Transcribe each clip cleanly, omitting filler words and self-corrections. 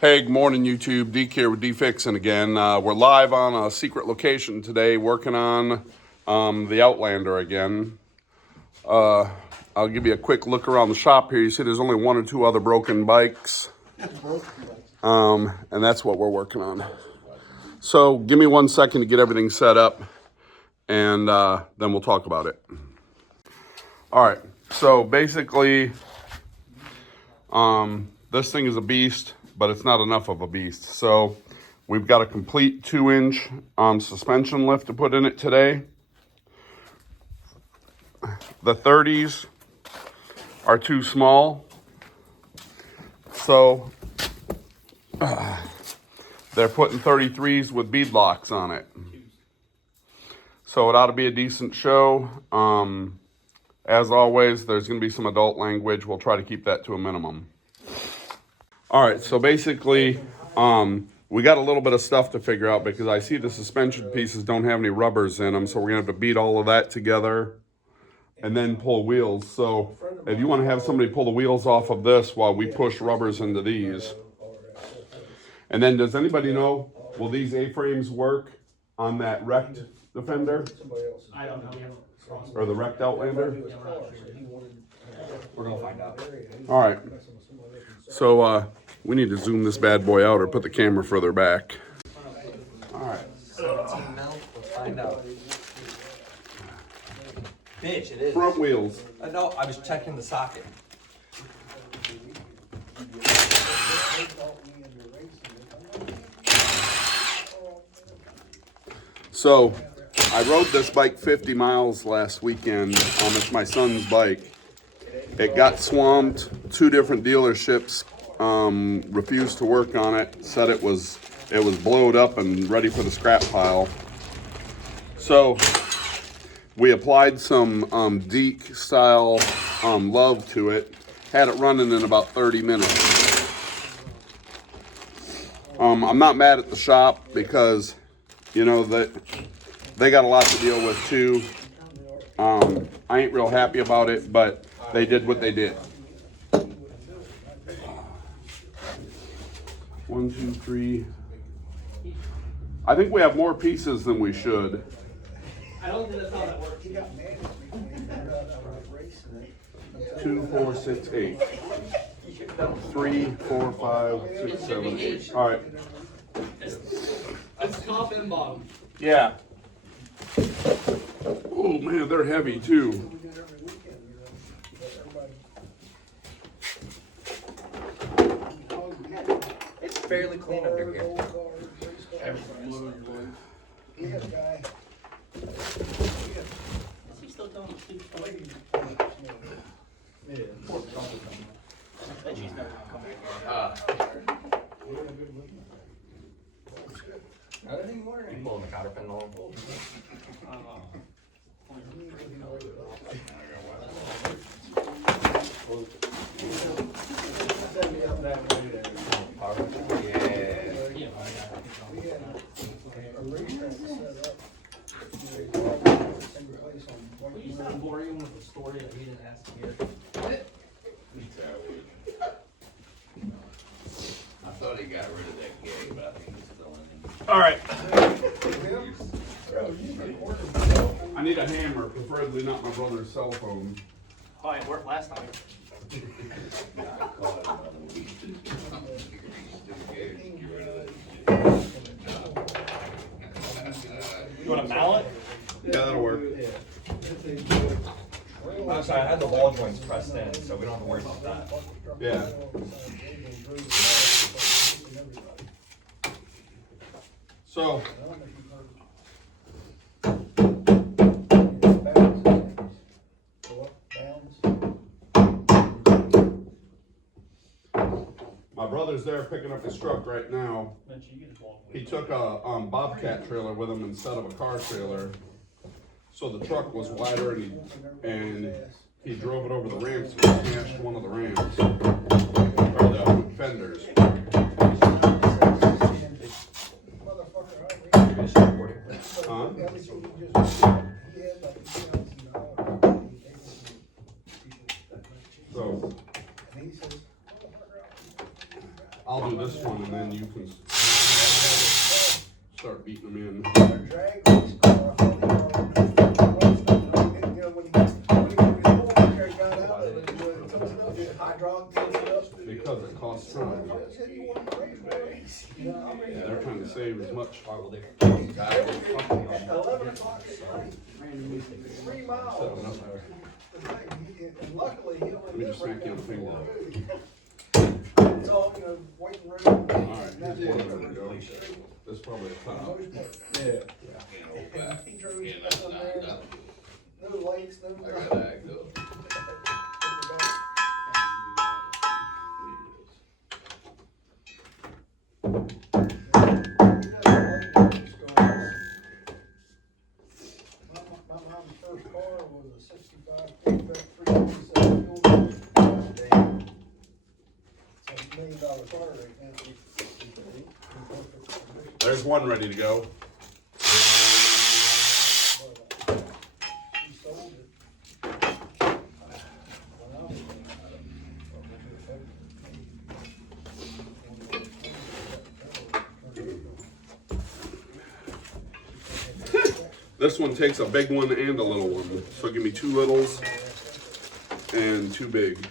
Hey, good morning, YouTube. Deke here with D-Fixin' again. We're live on a secret location today working on the Outlander again. I'll give you a quick look around the shop here. You see there's only one or two other broken bikes. And that's what we're working on. So give me 1 second to get everything set up, and then we'll talk about it. All right, so basically, this thing is a beast, but it's not enough of a beast. So we've got a complete 2-inch suspension lift to put in it today. The 30s are too small, so they're putting 33s with bead locks on it. So it ought to be a decent show. As always, there's going to be some adult language. We'll try to keep that to a minimum. All right, so basically, we got a little bit of stuff to figure out because I see the suspension pieces don't have any rubbers in them, so we're going to have to beat all of that together and then pull wheels. So if you want to have somebody pull the wheels off of this while we push rubbers into these. And then does anybody know, will these A-frames work on that wrecked Defender? I don't know. Or the wrecked Outlander? We're gonna find out. All right. So we need to zoom this bad boy out or put the camera further back. All right. 17 mil. Let's find out. Bitch, it is. Front wheels. No, I was checking the socket. So I rode this bike 50 miles last weekend. It's my son's bike. It got swamped. 2 different dealerships refused to work on it. Said it was blowed up and ready for the scrap pile. So we applied some Deke style love to it. Had it running in about 30 minutes. I'm not mad at the shop because, you know, that they got a lot to deal with too. I ain't real happy about it, but they did what they did. 1, 2, 3. I think we have more pieces than we should. I don't think that's how that works. 2, 4, 6, 8. 3, 4, 5, 6, 7, 8. All right. It's top and bottom. Yeah. Oh man, they're heavy too. It's fairly clean under here. Is he still telling the truth? Bet she's never gonna come back here. You pulling the cotter pin on? Will you stop boring with the story that he didn't ask to hear? I thought he got rid of that gay, but I think he's still in it. All right. I need a hammer, preferably not my brother's cell phone. Oh, it worked last time. I caught him on the week. He's too scared to get rid of that. You want a mallet? Yeah, that'll work. I'm sorry, I had the wall joints pressed in, so we don't have to worry about that. Yeah. So, my brother's there picking up his truck right now. He took a Bobcat trailer with him instead of a car trailer. So the truck was wider and he drove it over the ramps and smashed one of the ramps, or the fenders. Huh? So I'll do this one and much. Got it. At 11 o'clock at night, 3 miles. And luckily, he only Let me just lived make you a right finger. down It's all, you know, waiting room. Alright, here's one ready to go. This is probably a For the cutoff. most part. Yeah. Can't hold And back. he drove Can't down knock there, down. no lights, no I gotta nothing. act up. My mom's first car was a 65 Corvette 327 fuel tank. It's $1 million car right now. There's one ready to go. She sold it. When I was This one takes a big one and a little one. So give me 2 littles and 2 big.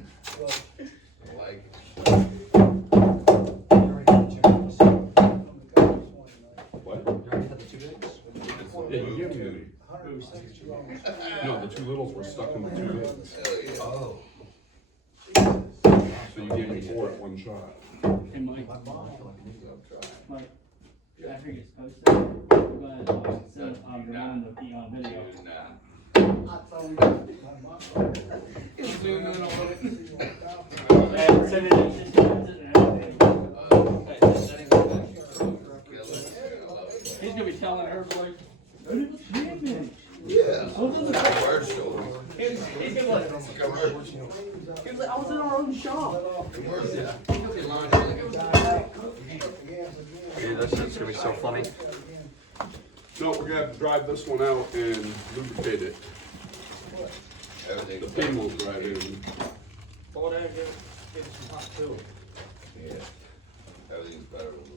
I like it. What? Yeah, Yeah, you gave me. No, the 2 littles were stuck in the 2 bigs. Hell yeah. Oh. So you gave me 4 at one shot. Hey, Mike, I'm trying. Mike, after it gets posted, we're gonna send Ramon the video. And send it in, just send it in. He's gonna be telling her, like, Yeah. Commercial. he's gonna be like, Commercial. he was like, I was in our own shop. Commercial. Dude, that shit's gonna be so funny. No, we're gonna have to drive this one out and lubricate it. The Everything's pin won't drive in. Pull it out, give it some hot fuel. Yeah. Everything's better with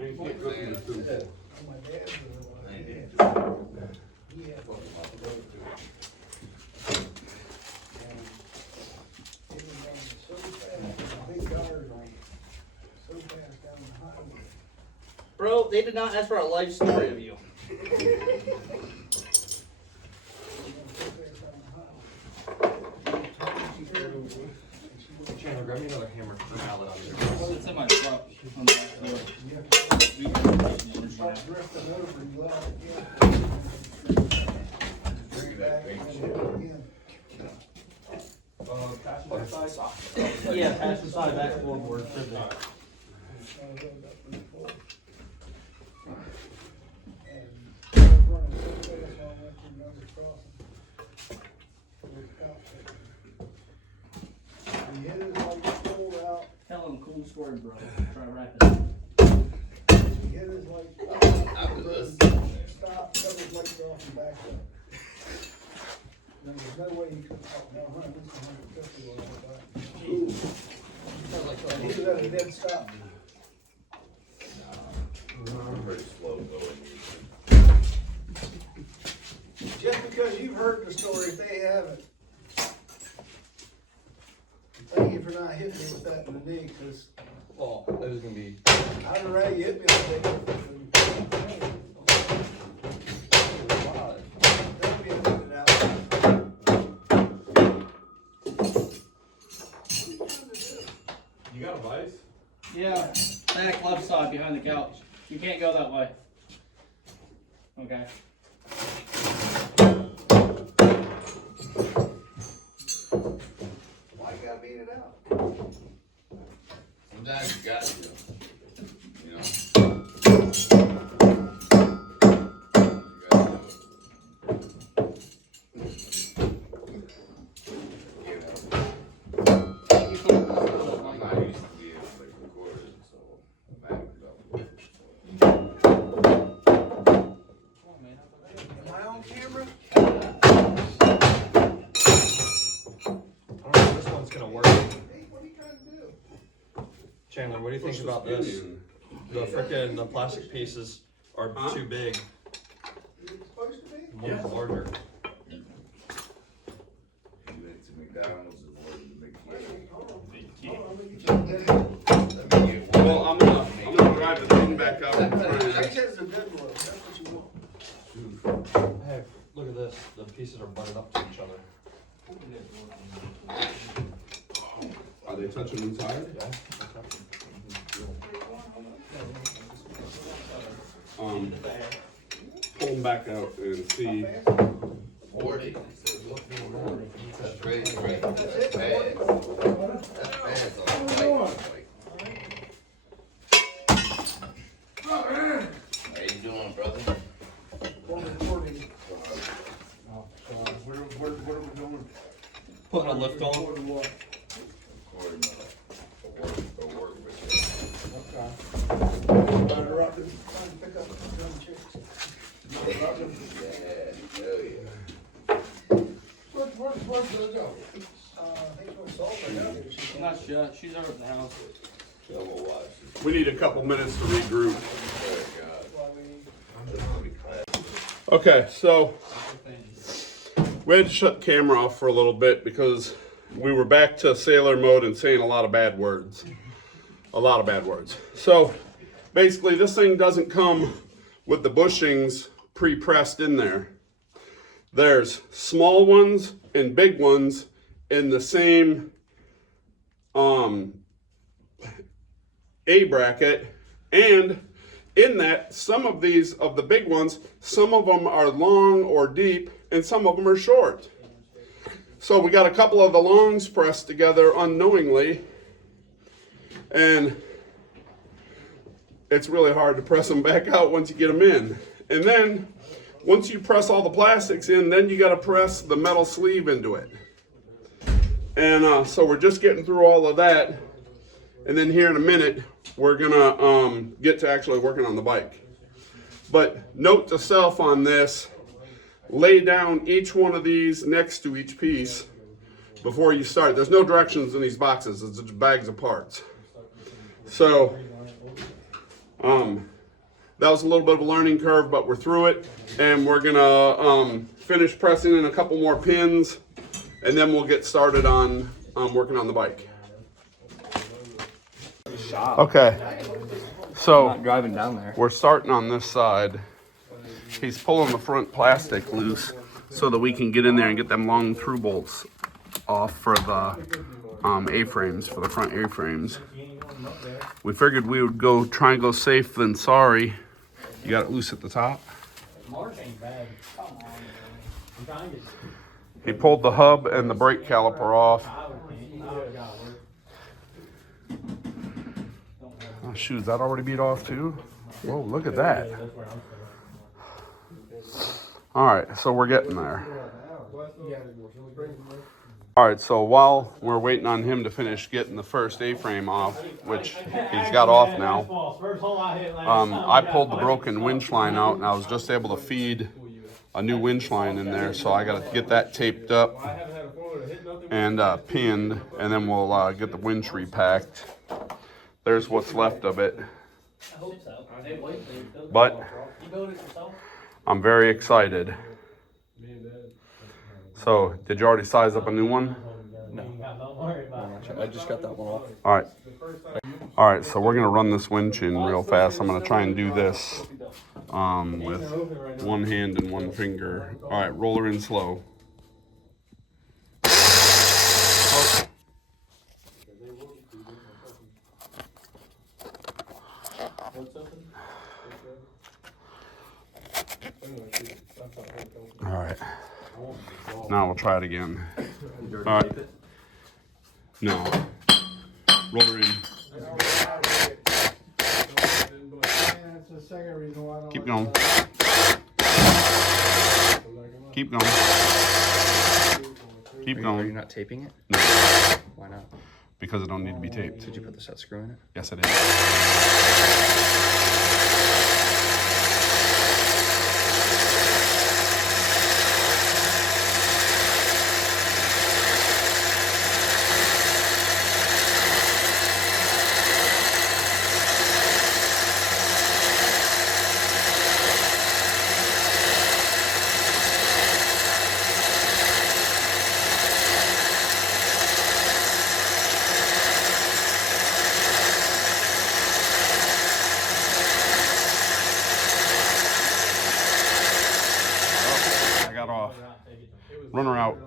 Ain't get cooking in the food. My dad's he had one. It was running so fast, big cars on so fast down the highway. Bro, they did not ask for a life story of you. Chandler, grab me another hammer for the mallet out there. It's in my truck. On the back door. Start drifting over and you let it again. Bring back and again. Yeah, pass the side back floorboard. He hit his light pulled out, Tell him cool story, bro. Try to wrap it up. he hit his light, After this. stopped, cut his lights off and backed up. There was no way he could, oh, no, 150 was all that. And he was at a dead stop. I'm pretty slow going. Just because you've heard the story, if they haven't. Thank you for not hitting me with that in the knee, cause Well, that is gonna be. I'd rather you hit me on the knee. Don't be looking out. You got a vice? Yeah, back left side behind the couch. You can't go that way. Okay. Why you gotta beat it out? Sometimes you got to. You know. You gotta do it. Chandler, what do you think about this? The plastic pieces are too big. It's supposed to be? One's larger. You went to McDonald's and ordered the McFlurry. Well, I'm gonna drive the thing back out and try H and- has a good look, that's what you want. Hey, look at this. The pieces are butted up to each other. Are they touching inside? Yeah. Pull them back out and see. 40. That's crazy, right? That's bad. That's bad. How you doing, brother? Where are we going? Putting a lift on. Recording work with Okay. Trying to pick up some chicks. you. Yeah, hell yeah. Where's the go? I think we're solving it. I'm not sure. She's over at the house. Double watch. We need a couple minutes to regroup. Oh, God. That's gonna be class. Okay, so we had to shut the camera off for a little bit because we were back to sailor mode and saying a lot of bad words. A lot of bad words. So basically this thing doesn't come with the bushings pre-pressed in there. There's small ones and big ones in the same A bracket, and in that, some of these, of the big ones, some of them are long or deep, and some of them are short. So we got a couple of the longs pressed together unknowingly, and it's really hard to press them back out once you get them in. And then, once you press all the plastics in, then you got to press the metal sleeve into it. And so we're just getting through all of that, and then here in a minute, we're gonna get to actually working on the bike. But note to self on this, lay down each one of these next to each piece before you start. There's no directions in these boxes, it's just bags of parts. So, that was a little bit of a learning curve, but we're through it. And we're gonna finish pressing in a couple more pins, and then we'll get started on working on the bike. Okay, so Driving down there. we're starting on this side. He's pulling the front plastic loose so that we can get in there and get them long through bolts off for the A-frames, for the front A-frames. We figured we would try and go safe than sorry. You got it loose at the top. He pulled the hub and the brake caliper off. Oh, shoot, is that already beat off too? Whoa, look at that. All right, so we're getting there. All right, so while we're waiting on him to finish getting the first A-frame off, which he's got off now, I pulled the broken winch line out, and I was just able to feed a new winch line in there, so I got to get that taped up and pinned, and then we'll get the winch repacked. There's what's left of it. I hope so. But I'm very excited. So, did you already size up a new one? No. I just got that one off. All right, so we're gonna run this winch in real fast. I'm gonna try and do this with one hand and one finger. All right, roll her in slow. All right. Now we'll try it again. All right. No. Roll her in. Keep going. Keep going. Keep Are you going. not taping it? No, Why not? because it don't need to be taped. Did you put the set screw in it? Yes, it is. out.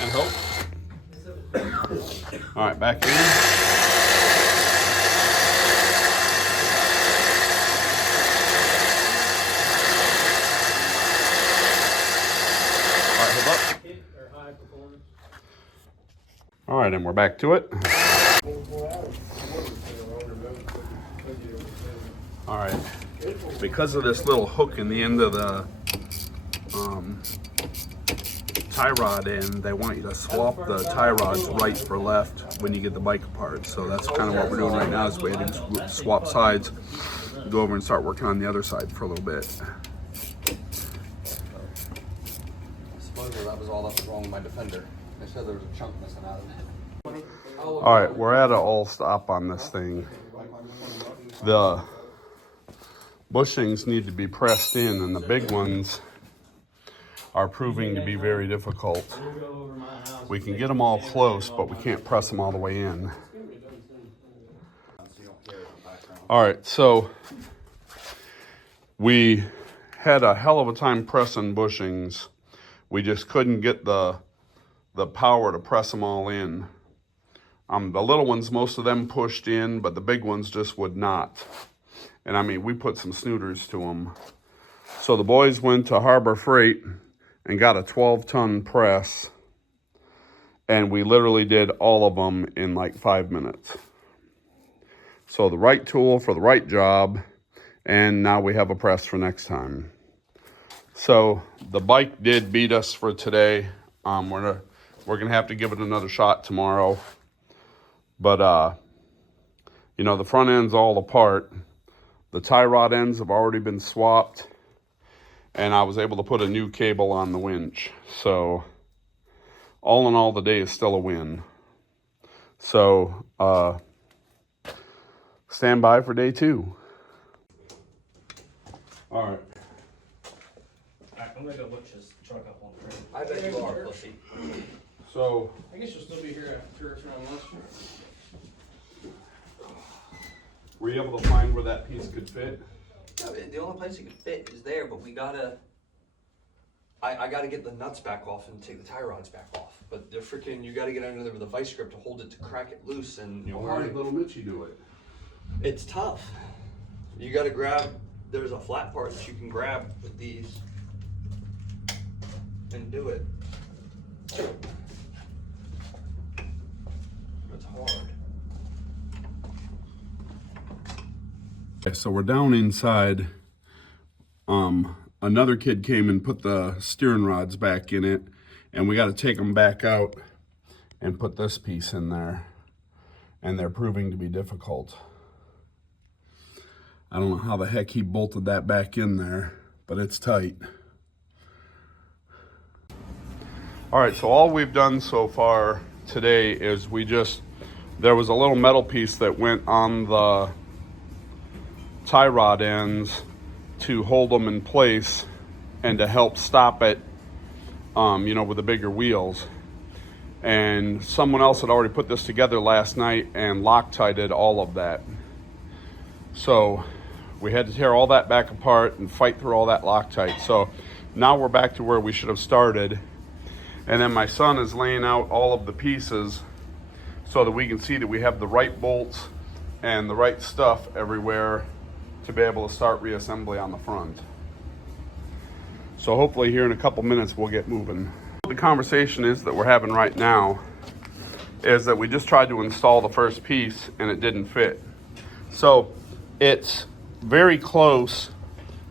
And hope. All right, back in. All right, hold up. All right, and we're back to it. All right, because of this little hook in the end of the tie rod end, they want you to swap the tie rods right for left when you get the bike apart. So that's kind of what we're doing right now, is we had to swap sides, go over and start working on the other side for a little bit. Supposedly that was all that was wrong with my Defender. They said there was a chunk missing out of it. All right, we're at an all stop on this thing. The bushings need to be pressed in, and the big ones are proving to be very difficult. We can get them all close, but we can't press them all the way in. All right, so we had a hell of a time pressing bushings. We just couldn't get the power to press them all in. The little ones, most of them pushed in, but the big ones just would not. And I mean, we put some snooters to them. So the boys went to Harbor Freight and got a 12-ton press. And we literally did all of them in like 5 minutes. So the right tool for the right job. And now we have a press for next time. So the bike did beat us for today. We're gonna have to give it another shot tomorrow. But you know, the front end's all apart. The tie rod ends have already been swapped, and I was able to put a new cable on the winch. So all in all, the day is still a win. So stand by for day 2. All right. I'm gonna go butch this truck up on the train. I bet you are, pussy. So I guess you'll still be here after us around lunch. were you able to find where that piece could fit? No, the only place it could fit is there, but we gotta. I gotta get the nuts back off and take the tie rods back off. But the freaking, you gotta get under there with a vice grip to hold it to crack it loose, and How did little Mitchie do it? it's tough. You gotta grab. There's a flat part that you can grab with these and do it. It's hard. Okay, so we're down inside. Another kid came and put the steering rods back in it, and we got to take them back out and put this piece in there, and they're proving to be difficult. I don't know how the heck he bolted that back in there, but it's tight. All right, so all we've done so far today is there was a little metal piece that went on the tie rod ends to hold them in place and to help stop it, you know, with the bigger wheels. And someone else had already put this together last night and Loctited all of that. So we had to tear all that back apart and fight through all that Loctite. So now we're back to where we should have started. And then my son is laying out all of the pieces so that we can see that we have the right bolts and the right stuff everywhere to be able to start reassembly on the front. So hopefully here in a couple minutes we'll get moving. The conversation is that we're having right now is that we just tried to install the first piece and it didn't fit. So it's very close,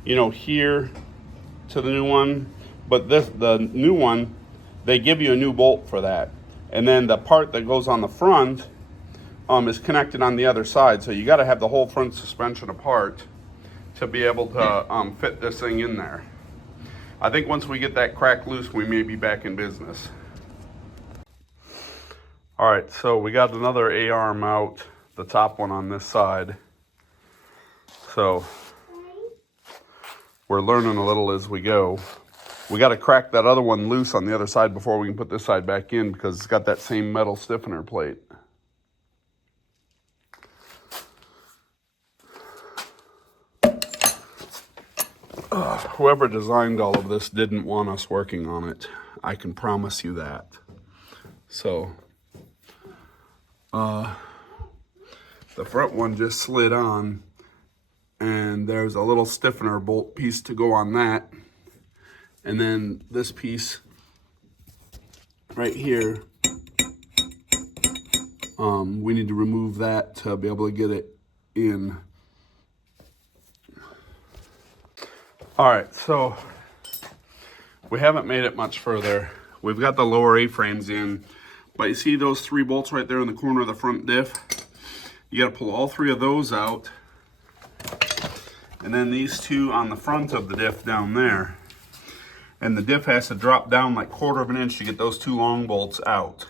you know, here to the new one, but the new one, they give you a new bolt for that. And then the part that goes on the front is connected on the other side. So you got to have the whole front suspension apart to be able to fit this thing in there. I think once we get that crack loose, we may be back in business. All right, so we got another A-arm out, the top one on this side. So we're learning a little as we go. We got to crack that other one loose on the other side before we can put this side back in, because it's got that same metal stiffener plate. Whoever designed all of this didn't want us working on it. I can promise you that. So, the front one just slid on, and there's a little stiffener bolt piece to go on that. And then this piece right here, we need to remove that to be able to get it in. All right, so we haven't made it much further. We've got the lower A-frames in, but you see those 3 bolts right there in the corner of the front diff? You gotta pull all 3 of those out. And then these 2 on the front of the diff down there. And the diff has to drop down like 1/4 of an inch to get those 2 long bolts out.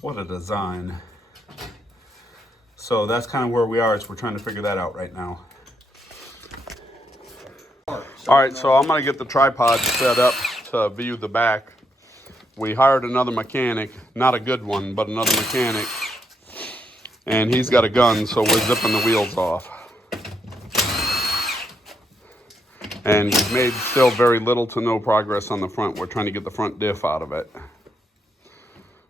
What a design. So that's kind of where we are, is we're trying to figure that out right now. All right, so I'm gonna get the tripod set up to view the back. We hired another mechanic, not a good one, but another mechanic. And he's got a gun, so we're zipping the wheels off. And we've made still very little to no progress on the front. We're trying to get the front diff out of it.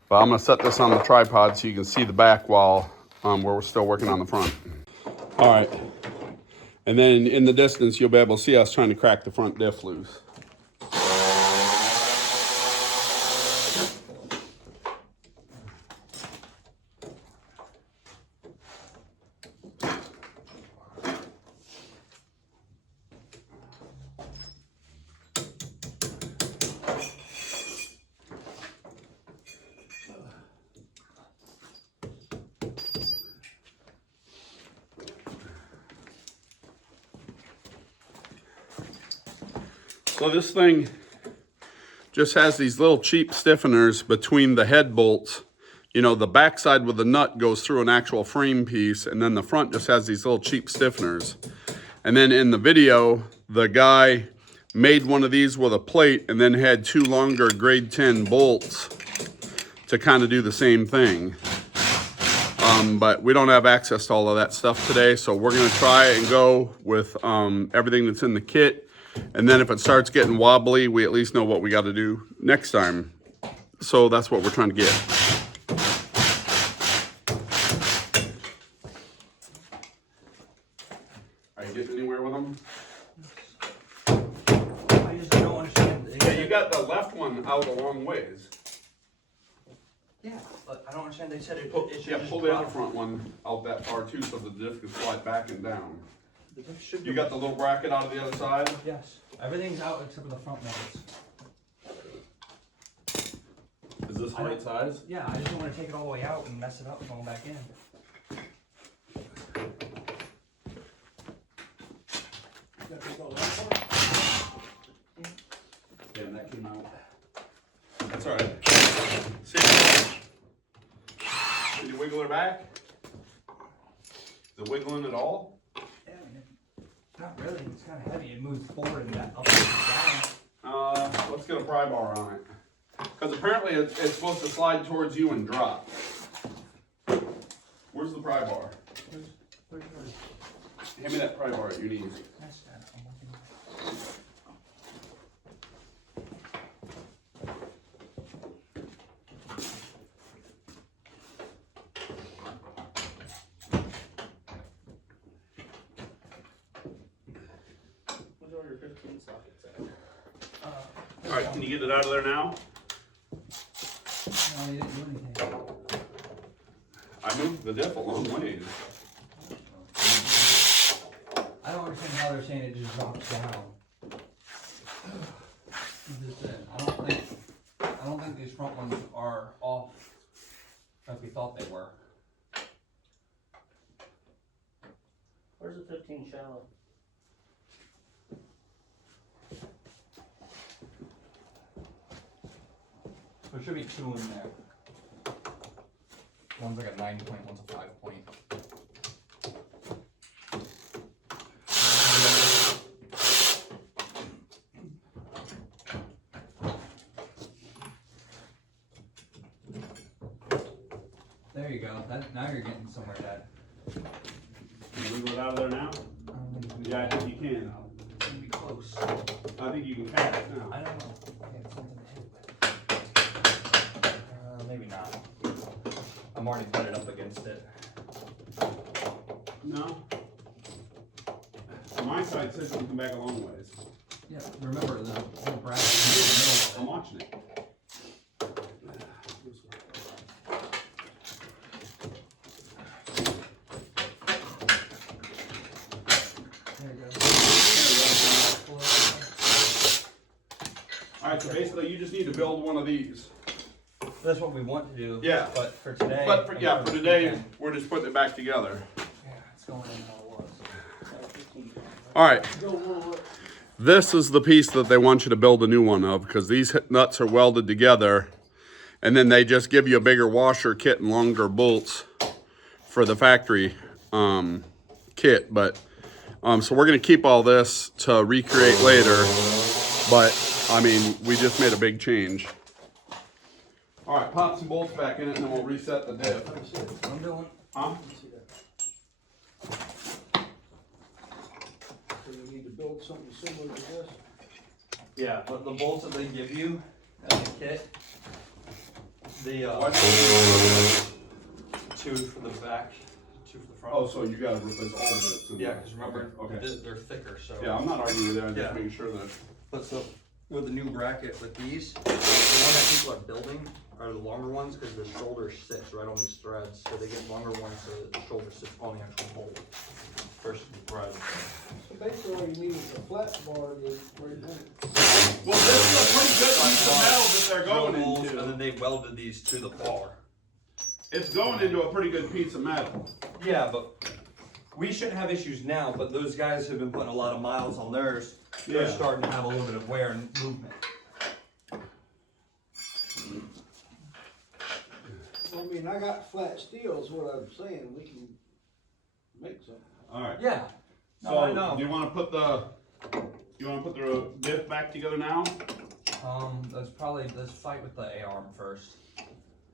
But I'm gonna set this on the tripod so you can see the back while we're still working on the front. All right. And then in the distance, you'll be able to see us trying to crack the front diff loose. So this thing just has these little cheap stiffeners between the head bolts. You know, the backside with the nut goes through an actual frame piece, and then the front just has these little cheap stiffeners. And then in the video, the guy made one of these with a plate and then had 2 longer grade 10 bolts to kind of do the same thing. But we don't have access to all of that stuff today, so we're gonna try and go with everything that's in the kit. And then if it starts getting wobbly, we at least know what we got to do next time. So that's what we're trying to get. Are you getting anywhere with them? I just don't understand. Yeah, you got the left one out a long ways. Yeah, but I don't understand. They said it should Yeah, just pull the other drop. front one out that far too, so the diff can slide back and down. The diff should You be- got the little bracket out of the other side? Yes, everything's out except for the front mounts. Is this the right size? Yeah, I just don't want to take it all the way out and mess it up and go back in. Got this all out? Yeah, and that came out. That's all right. See? Can you wiggle her back? Is it wiggling at all? Yeah, not really. It's kind of heavy. It moves forward and that up and down. Let's get a pry bar on it. Because apparently it's supposed to slide towards you and drop. Where's the pry bar? Where's yours? Hand me that pry bar at your knees. That's that. I'm looking. Where's all your 15 sockets at? All right, can you get it out of there now? No, you didn't do anything. I moved the diff a long ways. I don't understand how they're saying it just drops down. Just it. I don't think these front ones are off like we thought they were. Where's the 15 shallow? There should be 2 in there. One's like a 9 point, one's a 5 point. There you go. Now you're getting somewhere, Dad. Can you wiggle it out of there now? I don't think we Yeah, I think you can. close. I think you can catch it now. I don't know. Maybe not. I'm already butted up against it. No. My side says you can come back a long ways. Yeah, remember the whole bracket. I'm watching it. There you go. Alright, so basically you just need to build one of these. That's what we want to do. Yeah. But for today. But for, yeah, for today, weekend, we're just putting it back together. yeah, it's going in how it was. Alright, Go one way. this is the piece that they want you to build a new one of, because these nuts are welded together, and then they just give you a bigger washer kit and longer bolts for the factory kit. But so we're gonna keep all this to recreate later, but I mean, we just made a big change. All right, pop some bolts back in it and then we'll reset the diff. Let me see it. I'm doing. Huh? Let me see that. So you need to build something similar to this? Yeah, but the bolts that they give you as a kit, the What? 2 for the back, 2 for the front. Oh, so you gotta replace all of it. Yeah, because remember, Okay. they're thicker, so. Yeah, I'm not arguing with that, I'm just Yeah. making sure that. But so, with the new bracket with these, the one that people are building are the longer ones because the shoulder sits right on these threads. So they get longer ones so that the shoulder sits on the actual bolt versus the thread. So basically all you need is a flat bar to where you want it. Well, this is a pretty good piece of metal that they're going Drill holes, into. and then they welded these to the bar. It's going into a pretty good piece of metal. Yeah, but we shouldn't have issues now, but those guys have been putting a lot of miles on theirs. They're Yeah. starting to have a little bit of wear and movement. Well, I mean, I got flat steel is what I'm saying, we can make something. All right. Yeah. No, So, I know. do you want to put the diff back together now? Let's fight with the A-arm first.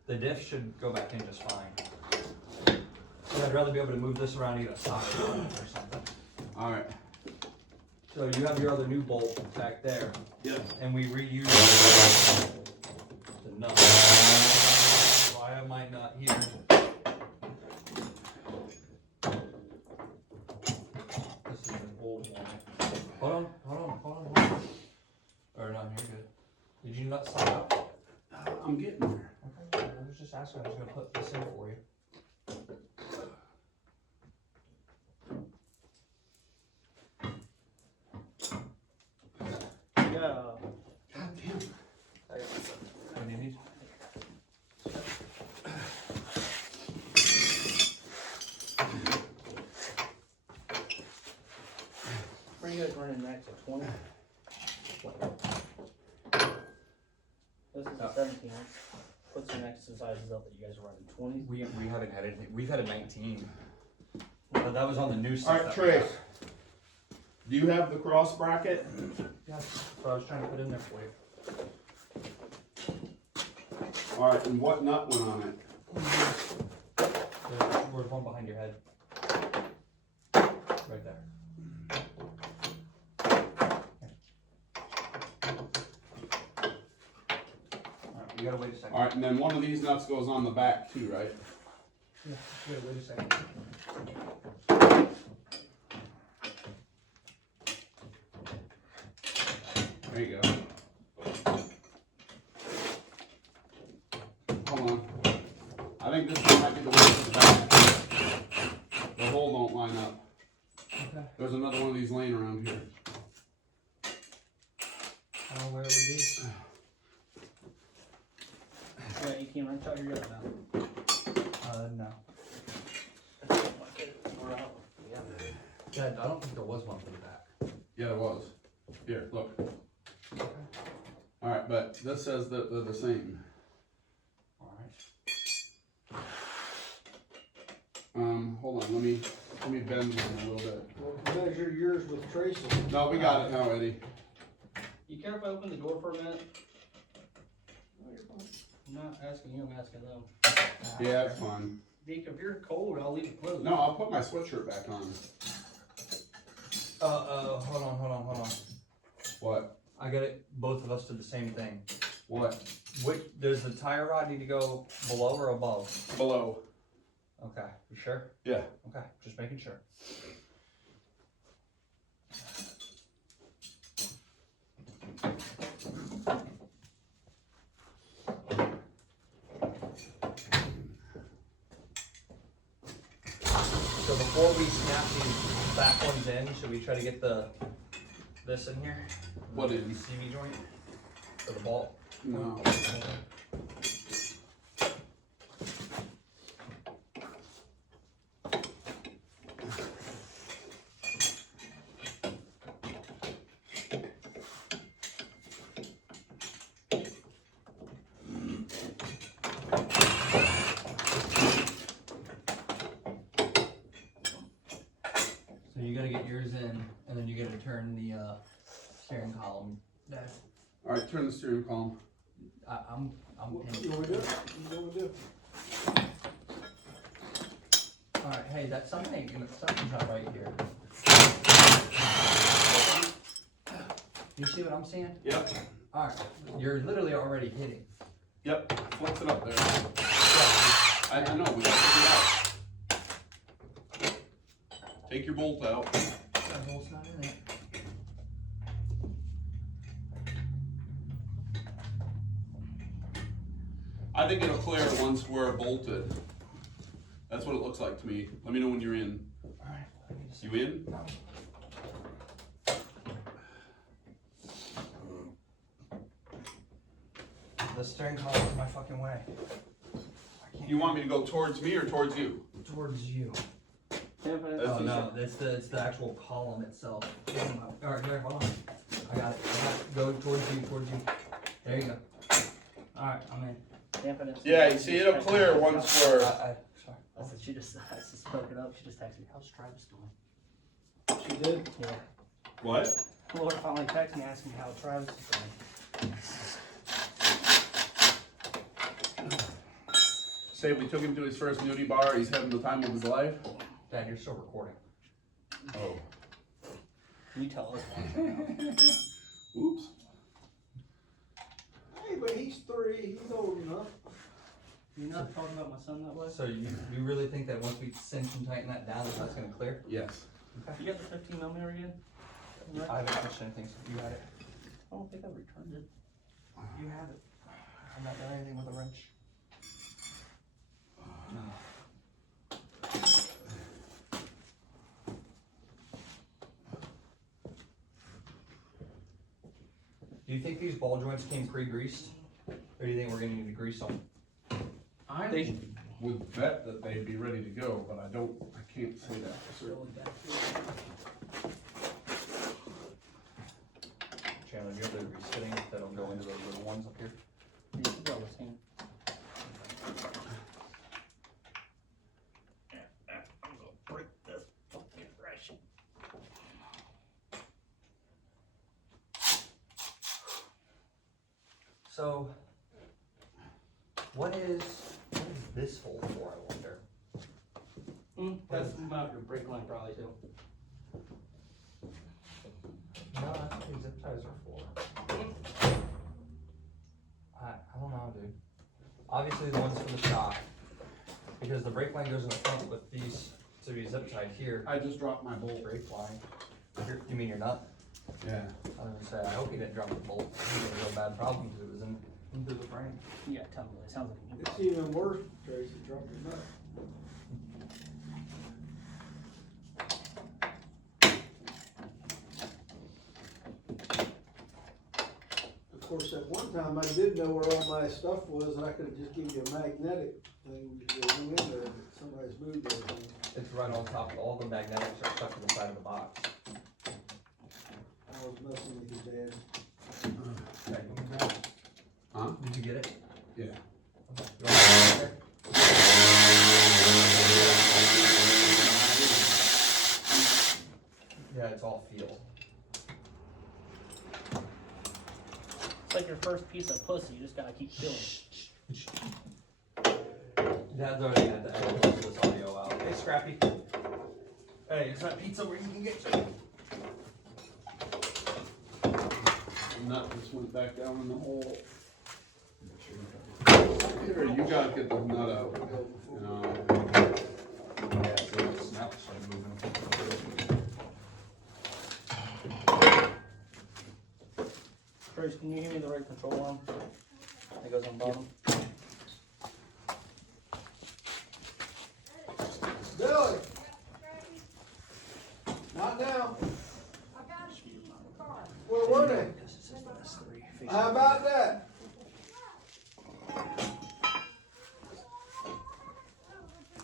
The diff should go back in just fine. I'd rather be able to move this around either side or something. All right. So you have your other new bolt back there, Yep. and we reuse the nut. Why am I not here? This is an old one. Hold on. Or no, you're good. Did you not slide out? I'm getting there. Okay, I was just asking. I was gonna put this in for you. Yeah. God damn. What do you need? Where are you guys running next? A 20? This is a 17. What's the next sizes up that you guys are running? 20s? We haven't had anything. We've had a 19. But that was on the new stuff. All right, that we Trace. got. Do you have the cross bracket? Yeah, that's what I was trying to put in there for you. All right, and what nut went on it? There's one behind your head. Right there. Alright, you gotta wait a second. All right, and then one of these nuts goes on the back too, right? Yeah, you gotta wait a second. There you go. Hold on. I think this one might be the one for the back. The hole don't line up. Okay. There's another one of these laying around here. I don't know where it would be. Yeah, you can wrench out your gun now. No. Dad, I don't think there was one for the back. Yeah, there was. Here, look. All right, but this says that they're the same. Alright. Hold on. Let me bend one a little bit. Well, measure yours with Tracy. No, we got it now, Eddie. You care if I open the door for a minute? I'm not asking you, I'm asking them. Yeah, it's fine. Deke, if you're cold, I'll leave it closed. No, I'll put my sweatshirt back on. Hold on. What? I got it, both of us did the same thing. What? Does the tire rod need to go below or above? Below. Okay, you sure? Yeah. Okay, just making sure. So before we snap these back ones in, should we try to get this in here? What in? The CV joint? For the bolt? No. So you gotta get yours in, and then you gotta turn the steering column down. All right, turn the steering column. I'm You want me to do it? You want me to do it? Alright, hey, that something's not right here. You see what I'm saying? Yep. Alright, you're literally already hitting. Yep. Flex it up there. Yeah, I know. We got to figure it out. Take your bolt out. that bolt's not in it. I think it'll clear once we're bolted. That's what it looks like to me. Let me know when you're in. Alright, I need to see. You in? The steering column's in my fucking way. I can't You want me to go towards me or towards you? towards you. Yeah, but That's Oh the- no, it's the actual column itself. Alright, here, hold on. I got it. Go towards you, There you go. Alright, I'm in. Yeah, you see, it'll clear once we're. Sorry. I said she just spoke it up. She just texted me, how's Travis doing? She did? Yeah. What? Laura finally texted me asking me how Travis is doing. Say we took him to his first nudie bar. He's having the time of his life. Dad, you're still recording. Oh. Can you tell us? Oops. Hey, but he's 3, he's old enough. You're not talking about my son that way? So you really think that once we cinch and tighten that down, that's gonna clear? Yes. You got the 15mm again? I haven't touched anything, so you had it. I don't think I returned it. You have it. I'm not doing anything with a wrench. Do you think these ball joints came pre-greased? Or do you think we're gonna need to grease them? I would bet that they'd be ready to go, but I can't say that for certain. Chandler, do you have the grease fittings that'll go into those little ones up here? Yeah, you got what's in. I'm gonna break this fucking ration. So, what is this hole for, I wonder? That's about your brake line probably too. No, that's what these zip ties are for. I don't know, dude. Obviously the ones from the shop, because the brake line goes in the front with these to be zip tied here. I just dropped my bolt. Brake line. You mean your nut? Yeah. I was gonna say, I hope you didn't drop the bolt. It was a real bad problem because it was into the frame. Yeah, tell me. It sounds like a new It's problem. even worse, Tracy, dropped your nut. Of course, at one time, I did know where all my stuff was, and I could've just given you a magnetic thing to go in there, but somebody's moved everything. It's right on top. All the magnetics are stuck to the side of the box. I was messing with you, Dad. Okay, you want me to grab it? Huh? Did you get it? Yeah. Okay. You want me to grab it? Yeah, it's all feel. It's like your first piece of pussy. You just gotta keep feeling it. Dad's already had to edit most of this audio out. Hey, Scrappy. Hey, is that pizza where you can get some? nut just went back down in the hole. Here, you gotta get the nut out. Yeah, so it snapped, started moving. Bruce, can you give me the right control arm? That goes on bottom. Billy! Not now. Where were they? How about that?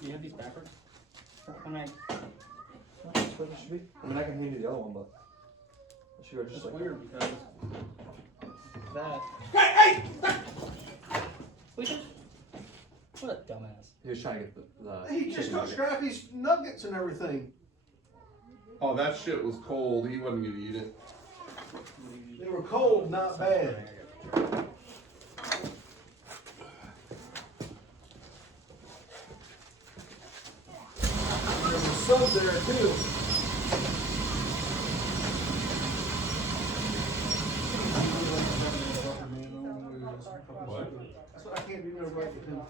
Do you have these backwards? I mean, that's what it should be. I mean, I can hand you the other one, but it should go just It's like weird because that. Hey! We just. What a dumbass. He was trying to get the He just chicken took nugget. Scrappy's nuggets and everything. Oh, that shit was cold. He wasn't gonna eat it. They were cold, not bad. There was some there too. What? That's what I can't do no right with him.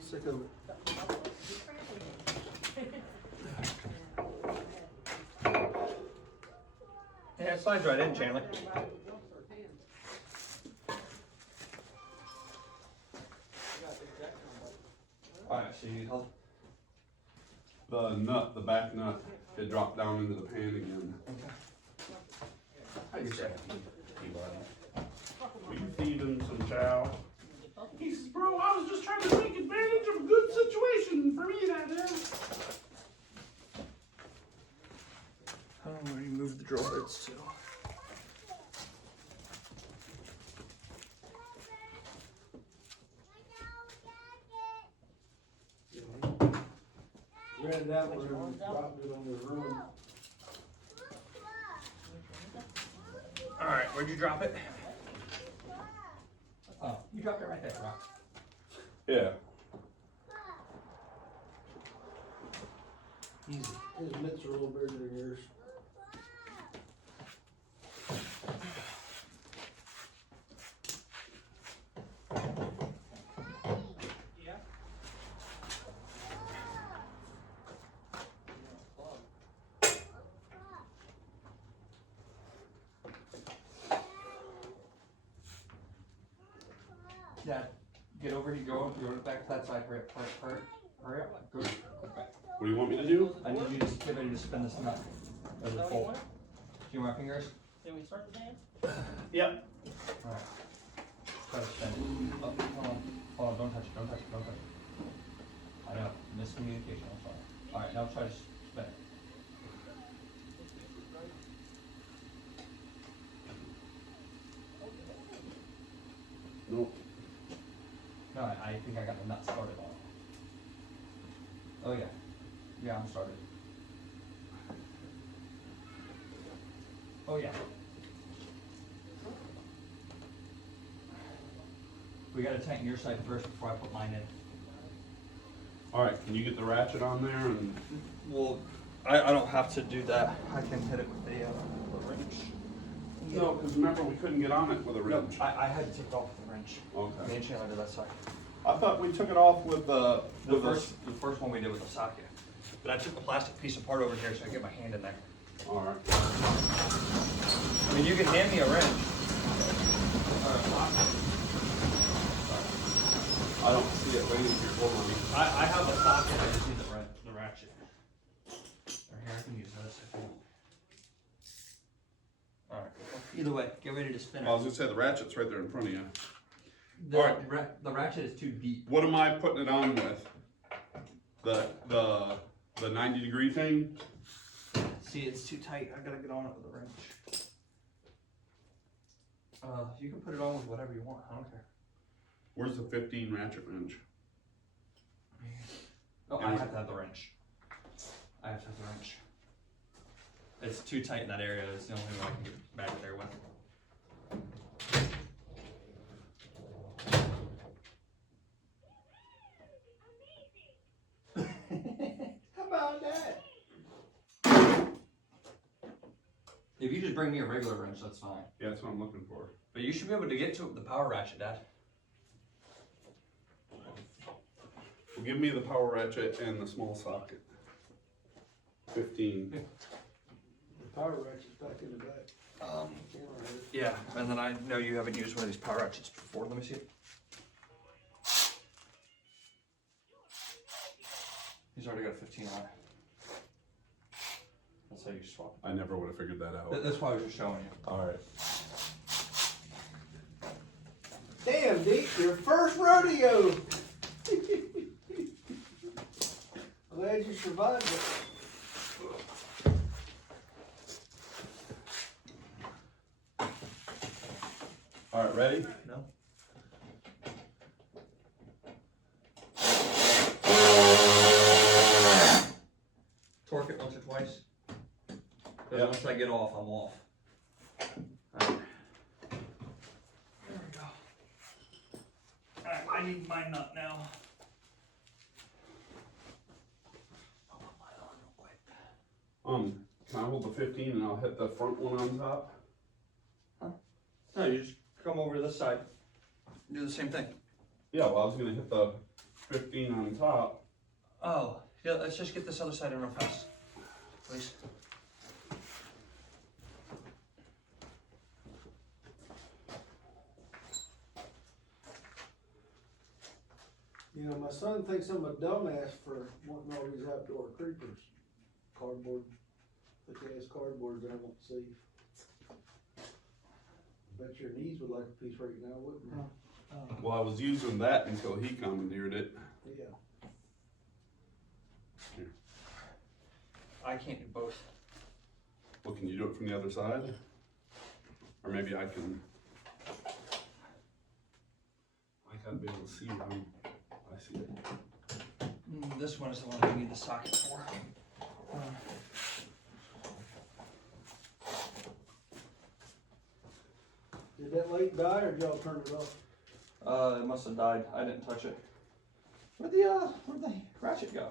Sick of it. Yeah, it slides right in, Chandler. Alright, so you help. The nut, the back nut, it dropped down into the pan again. I guess We feed him some chow. He says, bro, I was just trying to take advantage of a good situation for me, that is. where you move the drill bits to. Ran that one and dropped it on the room. Alright, where'd you drop it? Oh, you dropped it right there, Rock. Yeah. Easy. His mitts are a little bigger than yours. Dad, get over here, go back to that side, hurry up, go back. What do you want me to do? I need you to get ready to spin this nut. As a full. Do my fingers? Did we start the dance? Yep. Alright. Try to spin it. Oh, hold on, don't touch it, don't touch it, don't touch it. I know, miscommunication, I'm sorry. Alright, now try to spin it. Nope. No, I think I got the nut started on it. Oh yeah. Yeah, I'm started. Oh yeah. We gotta tighten your side first before I put mine in. All right, can you get the ratchet on there and? Well, I don't have to do that. I can hit it with the wrench. No, because remember we couldn't get on it with a wrench. I had to take it off with the wrench. Me Okay. and Chandler did that side. I thought we took it off with the. The first one we did with the socket. But I took the plastic piece apart over here so I can get my hand in there. All right. I mean, you can hand me a wrench. I don't see it laying here for me. I have a socket, I just need the ratchet. Or here, I can use this if you want. Alright, either way, get ready to spin I was it. gonna say the ratchet's right there in front of you. The ratchet is too deep. What am I putting it on with? The 90-degree thing? See, it's too tight, I gotta get on it with a wrench. You can put it on with whatever you want, I don't care. Where's the 15 ratchet wrench? Oh, I have to have the wrench. I have to have the wrench. It's too tight in that area, it's the only way I can get back there with. How about that? If you just bring me a regular wrench, that's fine. Yeah, that's what I'm looking for. But you should be able to get to the power ratchet, Dad. Well, give me the power ratchet and the small socket. 15. The power ratchet's back in the back. Yeah, and then I know you haven't used one of these power ratchets before. Let me see it. He's already got a 15 on it. That's how you swap it. I never would have figured that out. That's why I was just showing you. All right. Damn, Deke, your first rodeo. Glad you survived it. All right, ready? No. Torque it once or twice. Because Yep. once I get off, I'm off. There we go. Alright, I need my nut now. I'll put mine on real quick. Can I hold the 15 and I'll hit the front one on top? No, you just come over to this side. Do the same thing. Yeah, well, I was gonna hit the 15 on top. Oh, yeah, let's just get this other side in real fast. Please. You know, my son thinks I'm a dumbass for wanting all these outdoor creepers. Cardboard, thick ass cardboard that I won't see. Bet your knees would like a piece right now, wouldn't you? Well, I was using that until he commandeered it. Yeah. I can't do both. Well, can you do it from the other side? Or maybe I can. I gotta be able to see them. I see it. This one is the one I need the socket for. Did that light die or did y'all turn it off? It must have died. I didn't touch it. Where'd the ratchet go?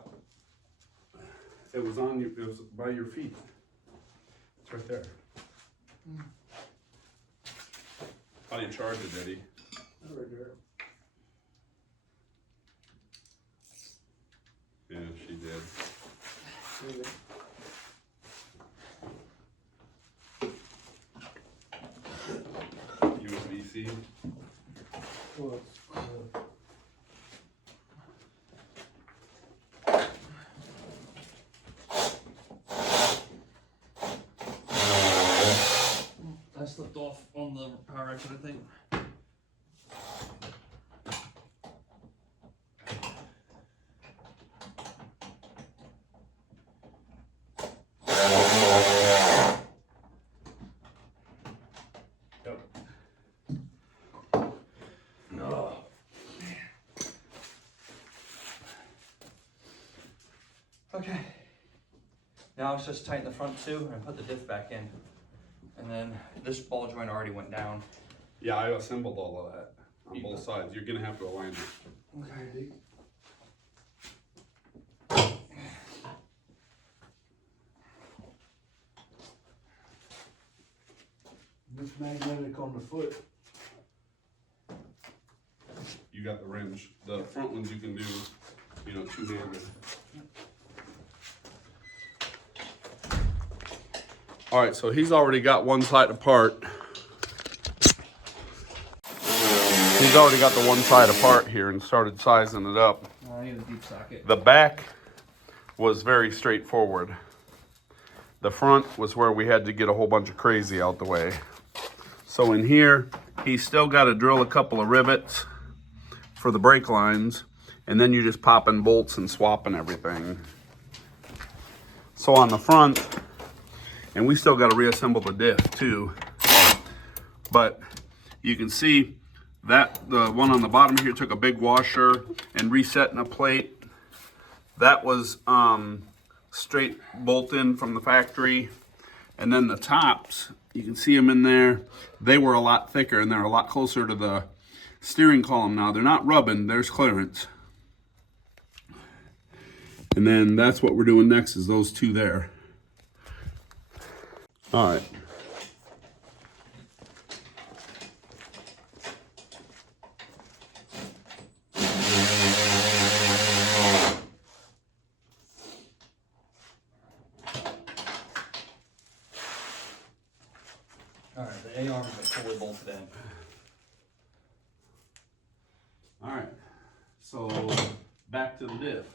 It was on you. It was by your feet. It's right there. How do you charge it, Eddie? Right there. Yeah, she did. Okay. USB-C. Well, I slipped off on the power ratchet, I think. Yep. Oh, okay. Now it's just tighten the front too and put the diff back in. And then this ball joint already went down. Yeah, I assembled all of that on both sides. You're gonna have to align it. okay. It's magnetic on the foot. You got the wrench. The front ones you can do, you know, two-handed. All right, so he's already got one side apart. He's already got the one side apart here and started sizing it up. I need a deep socket. The back was very straightforward. The front was where we had to get a whole bunch of crazy out the way. So in here, he's still got to drill a couple of rivets for the brake lines, and then you just pop in bolts and swapping everything. So on the front, and we still got to reassemble the diff too, but you can see that the one on the bottom here took a big washer and resetting a plate. That was straight bolt in from the factory. And then the tops, you can see them in there. They were a lot thicker and they're a lot closer to the steering column now. They're not rubbing, there's clearance. And then that's what we're doing next, is those two there. All right, dump it in. All right, so back to the diff.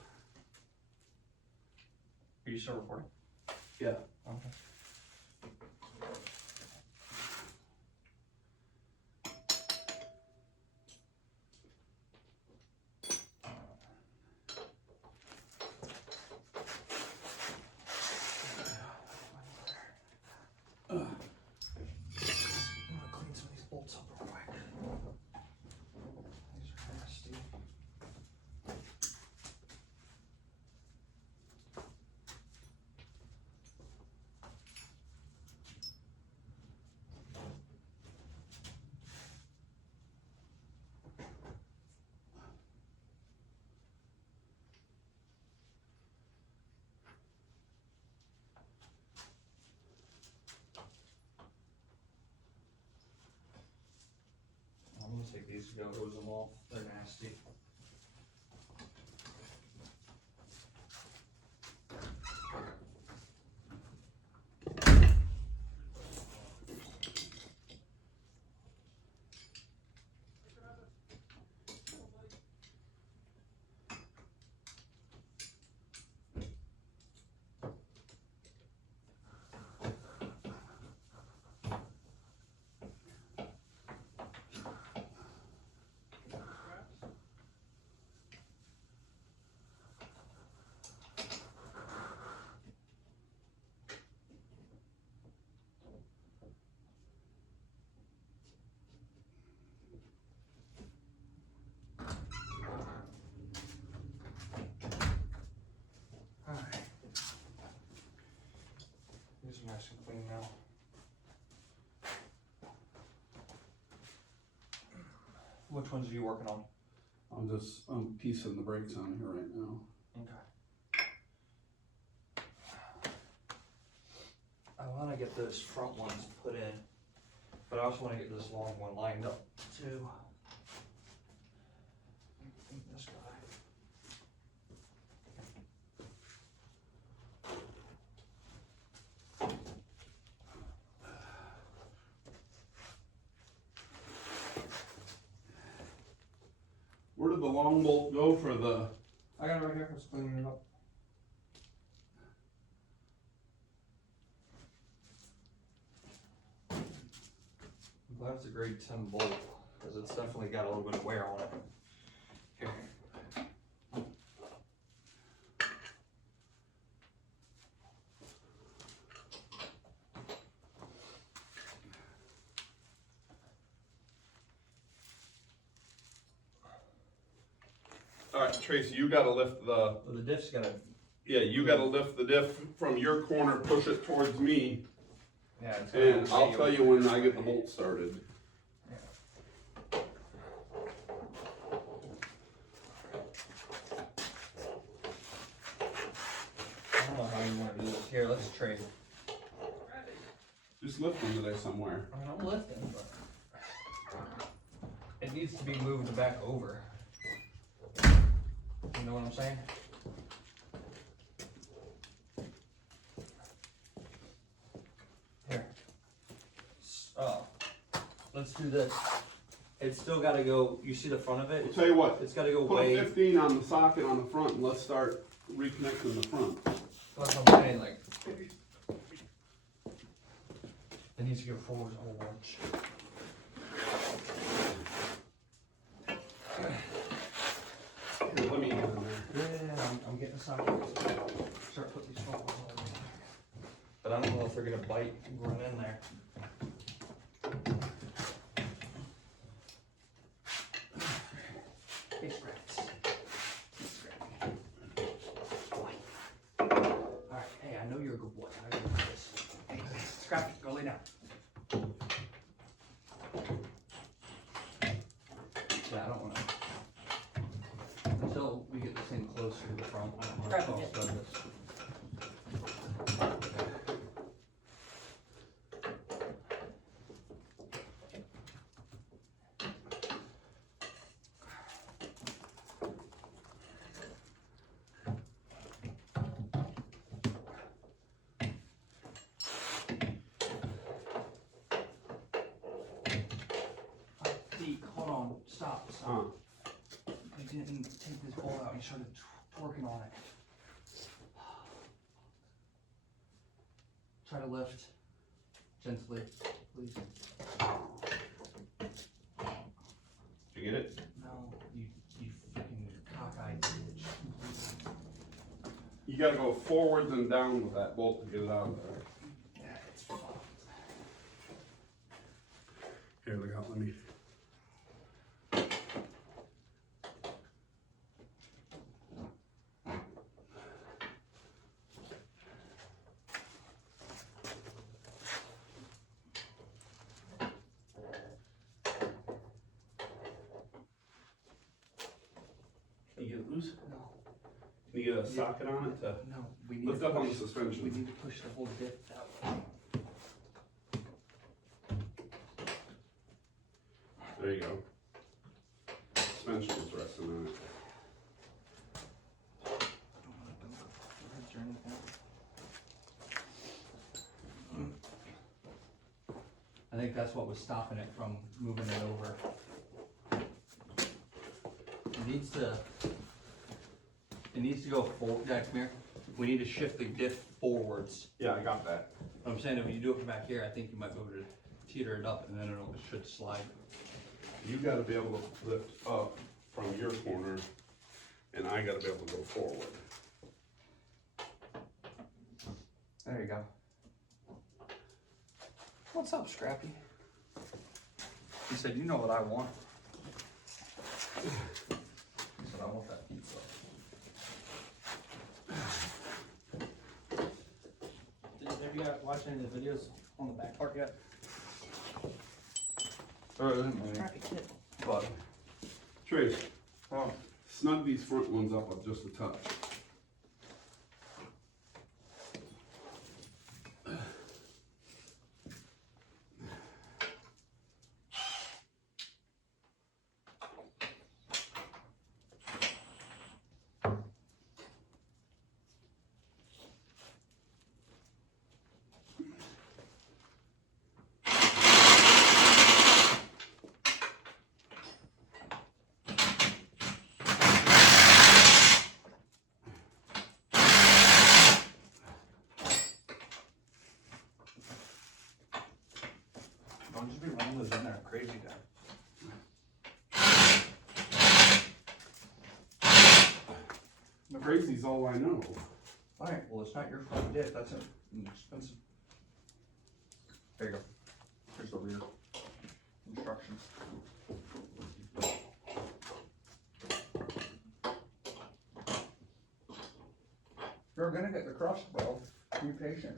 Are you still recording? Yeah. Okay. I'm gonna clean some of these bolts up real quick. These are nasty. I'm gonna take these and go hose them off. They're nasty. Alright. These are nice and clean now. Which ones are you working on? I'm piecing the brakes on here right now. Okay. I want to get those front ones put in, but I also want to get this long one lined up too. This guy. Where did the long bolt go for the? I got it right here. I was cleaning it up. I'm glad it's a grade 10 bolt because it's definitely got a little bit of wear on it. Here. All right, Tracy, you gotta lift the. Well, the diff's got to. Yeah, you gotta lift the diff from your corner, push it towards me, Yeah, it's and I'll tell you when I get the bolt started. I don't know how you want to do this. Here, let's trade. Just lift them today somewhere. I mean, I'm lifting, but it needs to be moved back over. You know what I'm saying? Here. Let's do this. It's still got to go. You see the front of it? I'll tell you what, It's got to go put way. a 15 on the socket on the front and let's start reconnecting the front. That's what I'm saying. Like, it needs to go forward a whole bunch. Here, let me get in there. Yeah, I'm getting socket. Start putting these front ones on there. But I don't know if they're gonna bite and run in there. Hey, Scraps. Alright, hey, I know you're a good boy. I know you do this. Hey, Scrappy, go lay down. Yeah, I don't wanna. Until we get this thing closer to the front, I don't wanna Scrappy, cross get- thread this. on, stop. I didn't take this bolt out and started working on it. Try to lift gently, please. Did you get it? No, you freaking cockeyed bitch. You gotta go forwards and down with that bolt to get it out of there. Yeah, it's fucked. Here, look out, let me. Can you get it loose? No, Can you get a socket on it to no, we need lift to up on the push, we suspension? need to push the whole diff that way. There you go. Suspension is resting on it. Or anything. I think that's what was stopping it from moving it over. It needs to go forward. Yeah, come here. We need to shift the diff forwards. Yeah, I got that. I'm saying if you do it from back here, I think you might be able to teeter it up and then it should slide. You gotta be able to lift up from your corner, and I gotta be able to go forward. There you go. What's up, Scrappy? He said, you know what I want. He said, I want that pizza. Have you guys watched any of the videos on the back part yet? Scrappy kid. But, Trace, snug these front ones up with just a touch. Don't just be running those in there, crazy guy. Crazy's all I know. Alright, well, it's not your front diff, that's an expensive. There you go. Here's the rear instructions. You're gonna get the crust, bro. Be patient.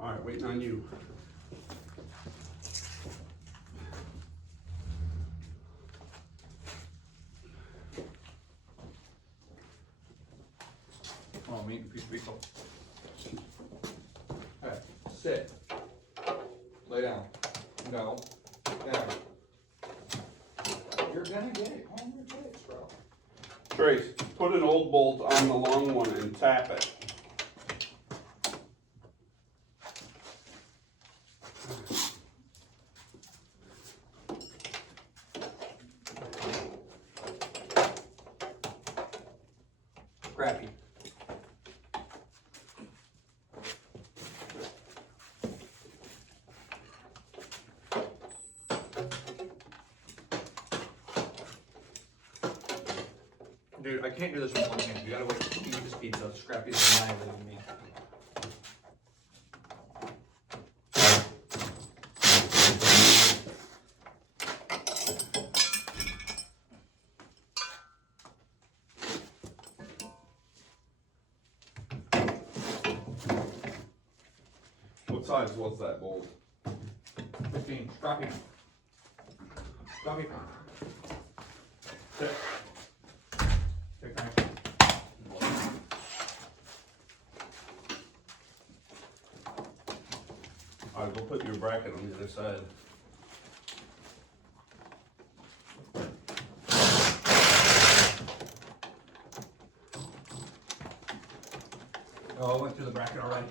All right, waiting on you. Oh, meat and piece of beef. Okay, sit. Lay down. No. Down. You're gonna get it on your tits, bro. Trace, put an old bolt on the long one and tap it. Scrappy. Dude, I can't do this with one hand. You gotta wait to eat this pizza. Scrappy's annihilating me. What size was that bolt? 15. Scrappy. Scrappy. Sit. Take time. Alright, we'll put your bracket on the other side. Oh, I went through the bracket already.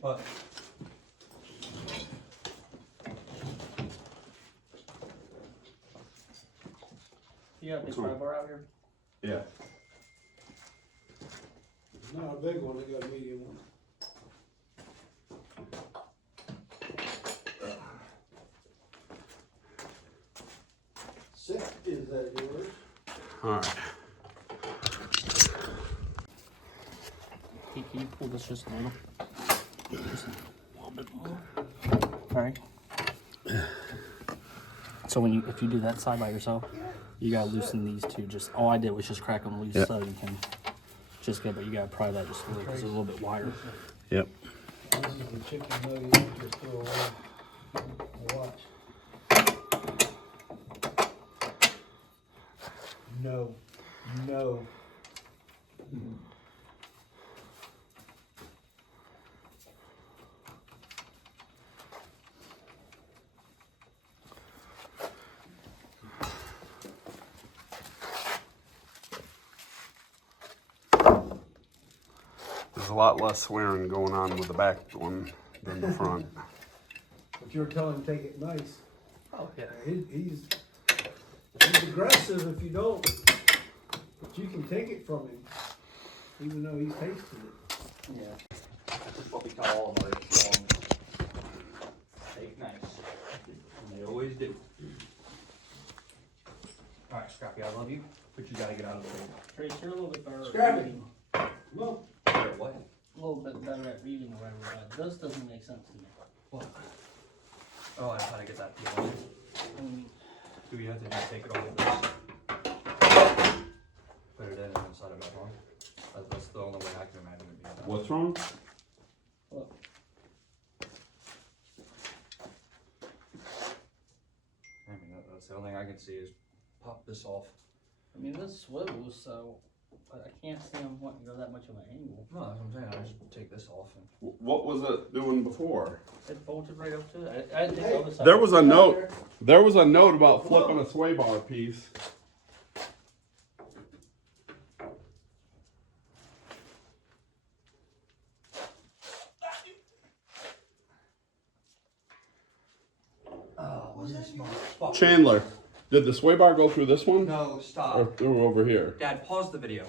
What? You got a big pry bar out here? Yeah. Not a big one, they got a medium one. Six, is that yours? Alright. Hey, can you pull this just a little? Just a little bit more. Alright. So when if you do that side by yourself, you gotta loosen these two. Just all I did was just crack them loose so you can just get, but you gotta pry that just a little because it's a little bit wider. Yep. This is the chicken nugget you just throw away. Watch. No. No. There's a lot less swearing going on with the back one than the front. But you were telling him take it nice. Oh yeah. He's aggressive if you don't. But you can take it from him, even though he's tasted it. Yeah. That's what we tell all of our songs. Take nice. And they always do. Alright, Scrappy, I love you, but you gotta get out of the way. Trace, you're a little bit better Scrappy. at reading. Come on. What? A little bit better at reading or whatever, but this doesn't make sense to me. What? Oh, I how to get that deal. I mean, Do we have to just take it all of this? Put it in and then set it back on? That's the only way I can imagine it being done. What's wrong? look, I mean, that's the only thing I can see is pop this off. I mean, this swivels, so but I can't see them wanting to go that much of an angle. No, that's what I'm saying. I just take this off and. What was it doing before? It bolted right up to it. I didn't notice. There was a note. There was a note about flipping a sway bar piece. Oh, what's this motherfucker? Chandler, did the sway bar go through this one? No, Or stop. through over here? Dad, pause the video.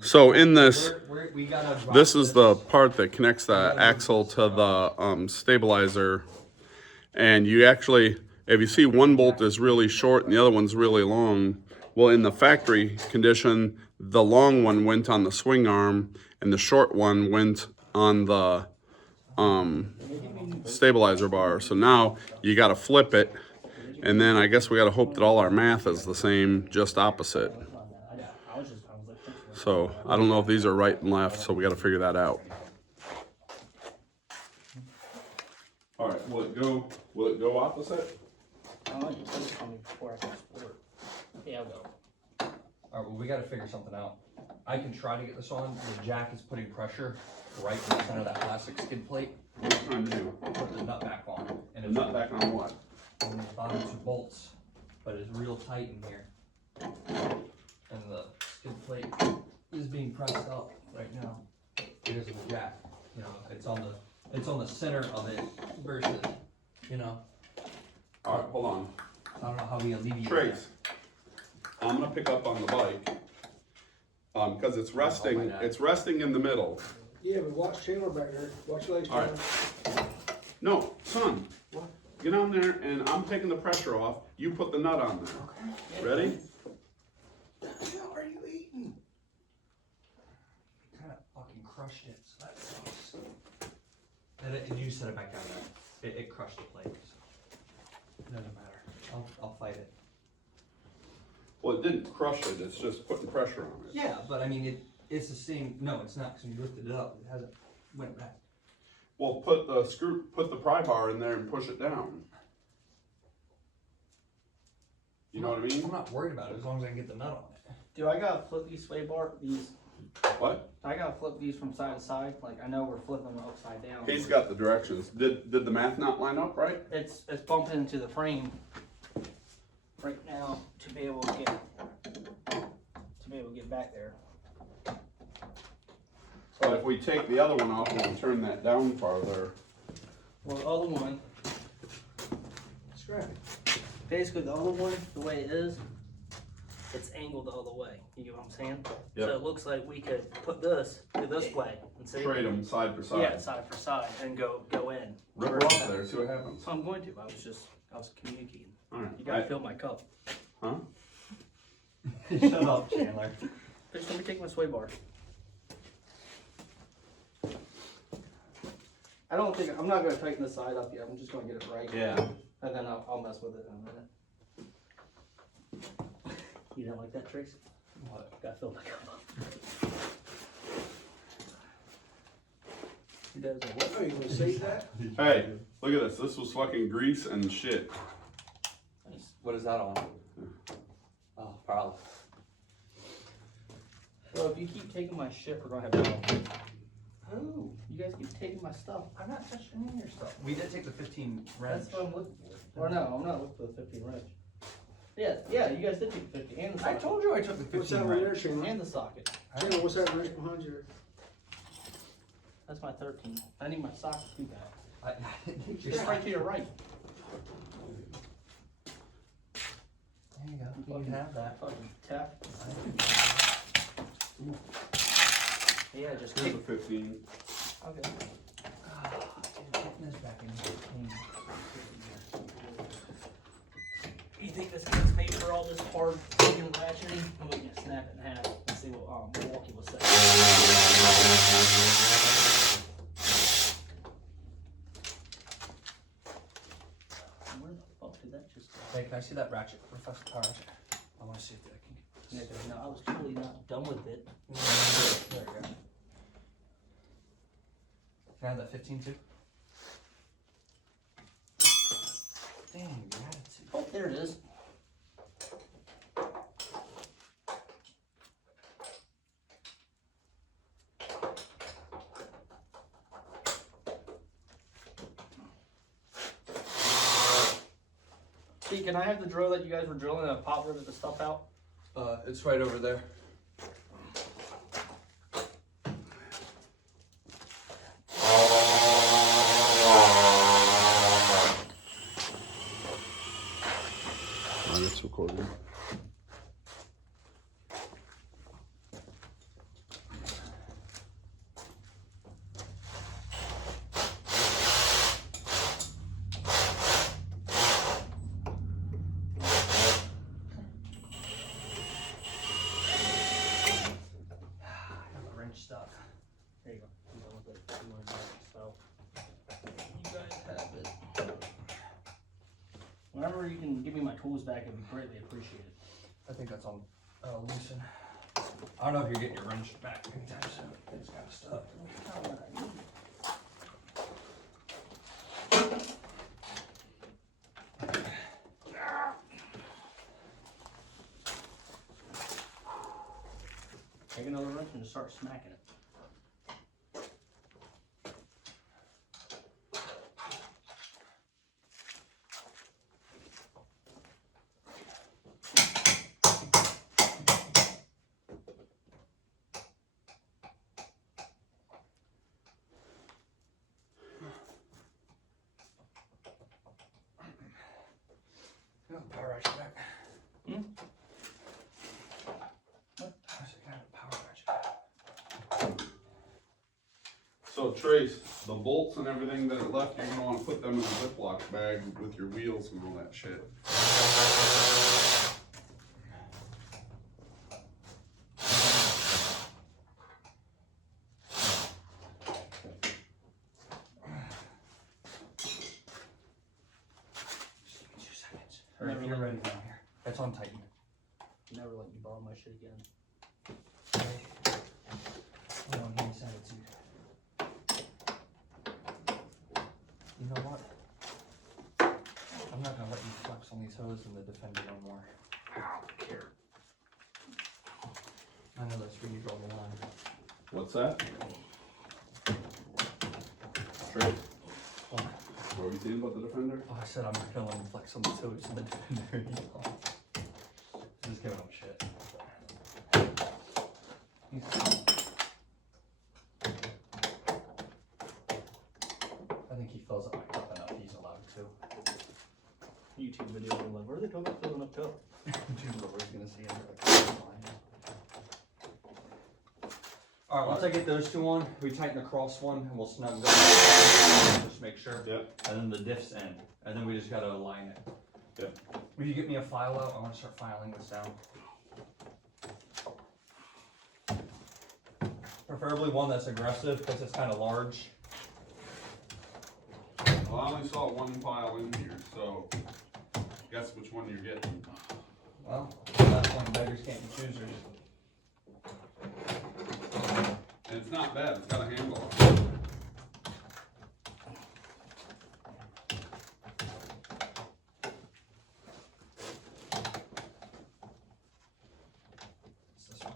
So in this, We gotta drop this is the part that connects the axle to the stabilizer. And you actually, if you see one bolt is really short and the other one's really long, well, in the factory condition, the long one went on the swing arm and the short one went on the stabilizer bar. So now you got to flip it, and then I guess we got to hope that all our math is the same, just opposite. I was like, So I don't know if these are right and left, so we got to figure that out. All right, will it go opposite? I want you to tell me before I can sport. Yeah, I'll go. Alright, well, we gotta figure something out. I can try to get this on. The jack is putting pressure right in the center of that plastic skid plate. What are you trying to do? Put the nut back on. And The it's nut back on what? on the bottom two bolts, but it's real tight in here. And the skid plate is being pressed up right now because of the jack. You know, it's on the center of it versus, you know, All right, hold on. I don't know how we alleviate Trace, I'm gonna pick up on the bike, because it's resting in the middle. Yeah, but watch Chandler back there. Watch your legs, All right. Chandler. No, son, What? get on there and I'm taking the pressure off. You put the nut on there. Ready? What the hell are you eating? Kind of fucking crushed it, so that sucks. And you set it back down there. It crushed the plate. So. It doesn't matter. I'll fight it. Well, it didn't crush it, it's just putting pressure on it. Yeah, but I mean, it's the same, no, it's not, because when you lifted it up, it hasn't went back. Well, put the pry bar in there and push it down. You know what I mean? I'm not worried about it as long as I can get the nut on it. Do I gotta flip these sway bar, these, What? I gotta flip these from side to side? Like, I know we're flipping them upside down. He's got the directions. Did the math not line up right? It's bumping into the frame right now to be able to get back there. But if we take the other one off and we turn that down farther, Well, the other one, Scrap it. basically the other one, the way it is, it's angled the other way. You get what I'm saying? Yep. So it looks like we could put this way and see. trade them side for side. Yeah, side for side and go in. Rip her off there, see what happens. So I'm going to. I was communicating. Alright. You gotta fill my cup. Huh? Shut up, Chandler. Just let me take my sway bar. I'm not gonna tighten the side up yet. I'm just gonna get it right. Yeah. And then I'll mess with it in a minute. You don't like that, Trace? What? Gotta fill my cup up. He does it. What, are you gonna see that? Hey, look at this. This was fucking grease and shit. Nice. What is that on? Oh, probably. Well, if you keep taking my shit, we're gonna have problems. Oh, You guys keep taking my stuff. I'm not touching any of your stuff. We did take the 15 wrench. That's what I'm looking for. Or no, I'm not looking for the 15 wrench. Yeah, you guys did take the 50 and the I socket. told you I took the What's 15 that over there, wrench. Chandler? And the socket. Chandler, what's that wrench behind your? That's my 13. I need my socket too bad. Your It's right to your right. There you go. You can have that. Fucking tap. Yeah, just Here's kick. a 15. Okay. You think this gets made for all this hard fucking ratcheting? I'm gonna snap it in half and see what Milwaukee will say. Where the fuck did that just go? Hey, can I see that ratchet? Reflex the power ratchet. I want to see if I can get this. Yeah, 'cause no, I was totally not done with it. There you go. Can I have that 15 too? Dang, gratitude. Oh, there it is. See, can I have the drill that you guys were drilling and pop rivet the stuff out? It's right over there. It's recording. Wrench stuff. There you go. I'm done with it. You wanna do it, so you guys have it. Whenever you can give me my tools back, it'd be greatly appreciated. I think that's on loosen. I don't know if you're getting your wrench back anytime soon. It's kind of stuff. Take another wrench and just start smacking it. Power ratchet back. Hmm? What? I said, can I have a power ratchet? So Trace, the bolts and everything that are left, you're gonna wanna put them in a Ziploc bag with your wheels and all that shit. Just give me 2 seconds. Alright, you're ready down here. That's on tighten. Never let me borrow my shit again. Hold on, let me send it to you. You know what? I'm not gonna let you flex on these hoses in the Defender no more. I don't care. I know that's where you draw the line. What's that? Trey, What? what were you saying about the Defender? Oh, I said I'm not gonna let him flex on these hoses in the Defender. Just giving him shit. I think he fills up my cup enough. He's allowed to. YouTube video, I'm like, where are they talking about filling up cup? Dude, we're gonna see him. Alright, once I get those two on, we tighten the cross one and we'll snug them. Just make sure. Yep. And then the diffs in. And then we just gotta align it. Yep. Will you get me a file out? I wanna start filing this down. Preferably one that's aggressive because it's kind of large. Well, I only saw one file in here, so guess which one you're getting. Well, that's one beggars can't be choosers. And it's not bad, it's got a handle on it. It's this one.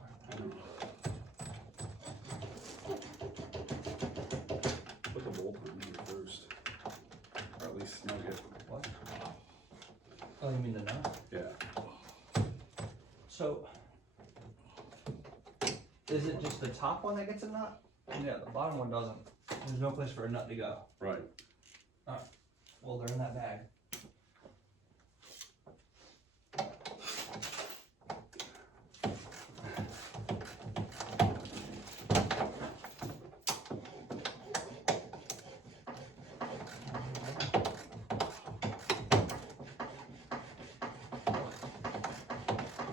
Put the bolt on here first. Or at least snug it. What? Oh, you mean the nut? Yeah. So, is it just the top one that gets a nut? Yeah, the bottom one doesn't. There's no place for a nut to go. Right. Well, they're in that bag.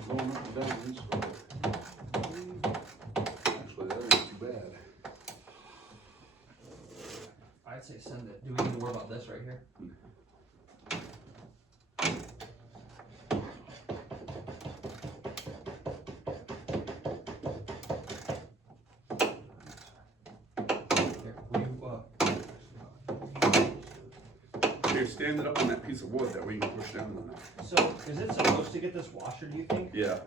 Going up and down, so. Actually, that ain't too bad. I'd say send it. Do we need to worry about this right here? Here, will you, Here, stand it up on that piece of wood that we can push down on it. so, is it supposed to get this washer, do you think? Yeah.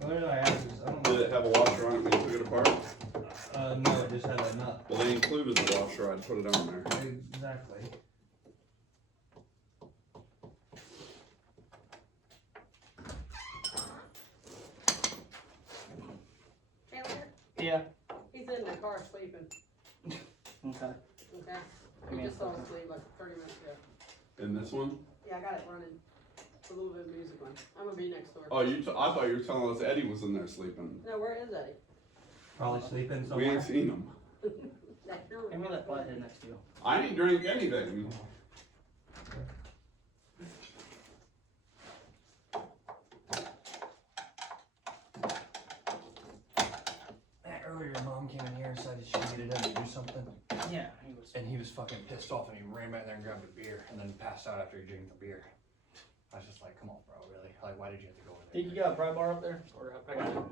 The only reason I ask is, I don't Did know. it have a washer on it when you took it apart? No, it just had that nut. Well, they included the washer, I'd put it on there. Exactly. Taylor, Yeah. he's in the car sleeping, Okay. okay? He just fell asleep like 30 minutes ago. In this one? Yeah, I got it running. It's a little bit of music on. I'm gonna be next door. Oh, I thought you were telling us Eddie was in there sleeping. No, where is Eddie? Probably sleeping We somewhere. ain't seen him. Give me that flathead next to you. I ain't drink anything. Earlier, your mom came in here and said she needed him to do something. Yeah, he was. And he was fucking pissed off and he ran back there and grabbed a beer and then passed out after he drank the beer. I was just like, come on, bro, really? Like, why did you have to go over there? Think you got a pry bar up there? Or I got it.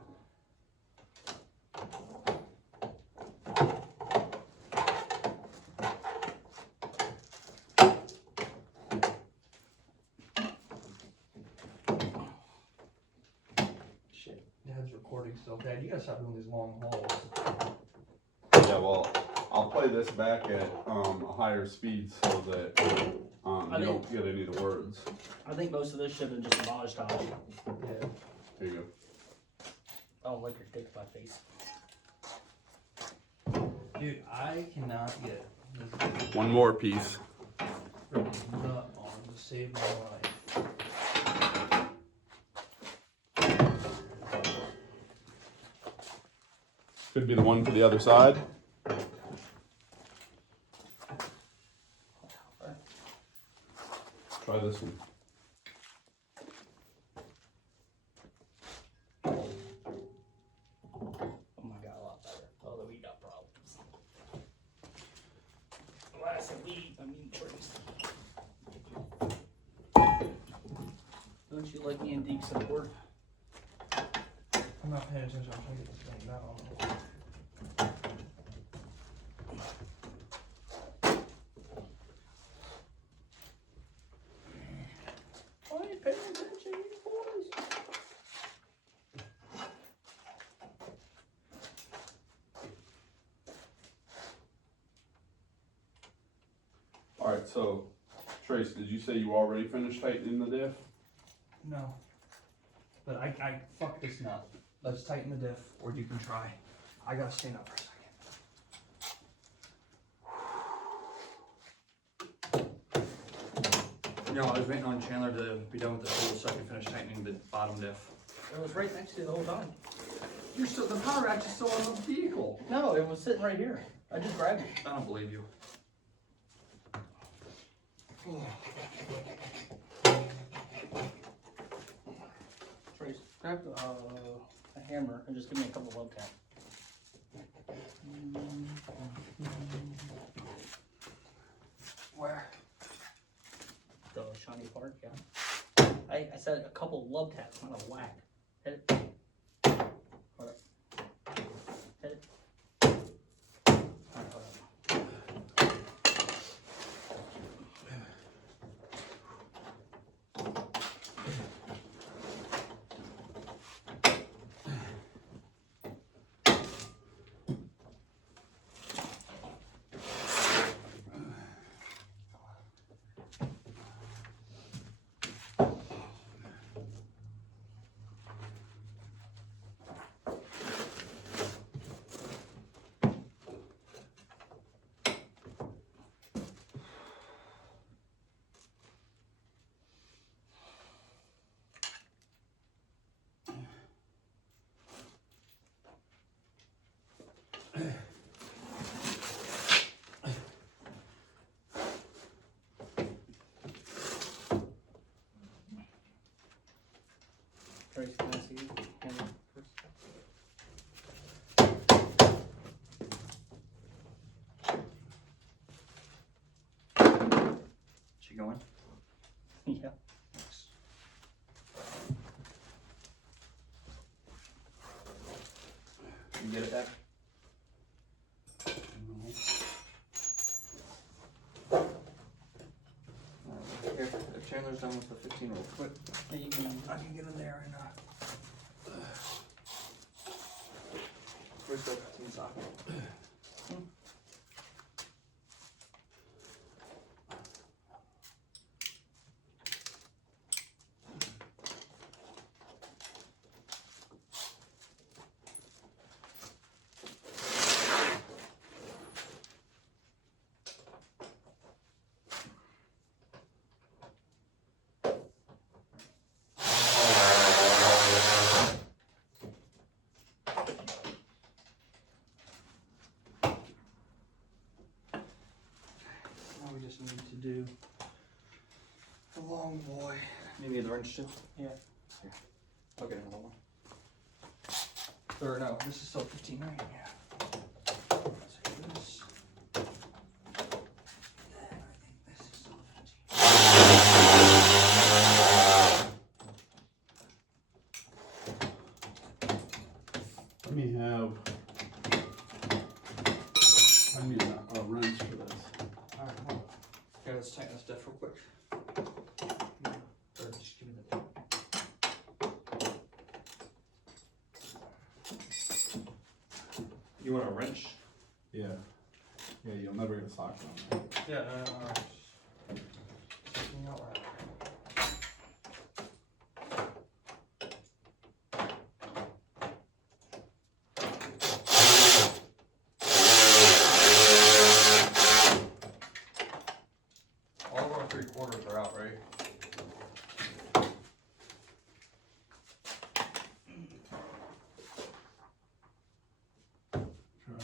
Shit, Dad's recording still. Dad, you gotta stop doing these long hauls. Yeah, well, I'll play this back at a higher speed so that you don't get any of the words. I think most of this should have been just a montage. Yeah. Here you go. I don't like your dick in my face. Dude, I cannot get this One more piece. freaking nut on to save my life. Could be the one for the other side. Try this one. Oh my god, a lot better. Although we got problems. When I say we, I mean trees. Don't you like me and Deke support? I'm not paying attention. I'm trying to get this thing down. I ain't paying attention, you boys. All right, so Trace, did you say you already finished tightening the diff? No. But I fucked this nut. Let's tighten the diff, or you can try. I gotta stand up for a second. No, I was waiting on Chandler to be done with the tool so I could finish tightening the bottom diff. It was right next to you the whole time. You're still, the power rack is still on the vehicle. No, it was sitting right here. I just grabbed it. I don't believe you. Trace, grab a hammer and just give me a couple love taps. Where? The shiny part, yeah. I said a couple love taps, not a whack. Hit it. Hold up. Hit it. Alright, hold up. Trace, can I see you? Hammer first. She going? Yeah. You get it back? Here, if Chandler's done with the 15 real quick, Yeah, you can. I can get in there and where's the 15 socket? Now we just need to do the long boy. You need the wrench too? Yeah. Here, I'll get another one. Or no, this is still 15, right? Yeah. Let's do this. Then I think this is still 15. Let me have. I need a wrench for this. Alright, well, yeah, let's tighten this diff real quick. Or just give me the tape. You want a wrench? Yeah. Yeah, you'll never get a socket on that. Yeah, alright. Checking out right. All of our 3/4 are out, right? Sure.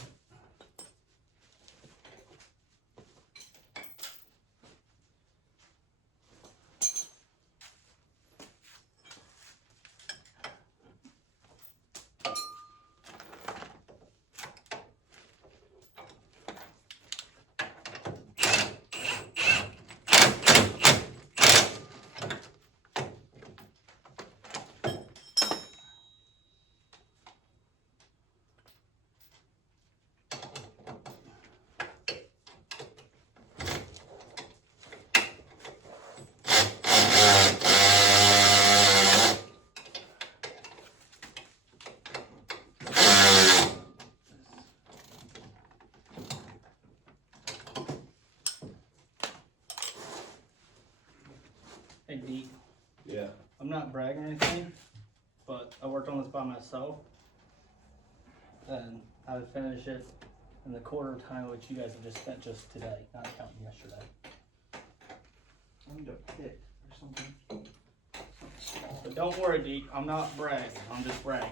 worked on this by myself, then I would finish it in the quarter of time which you guys have just spent just today, not counting yesterday. I need a pick or something. But don't worry, Deke, I'm not bragging, I'm just bragging.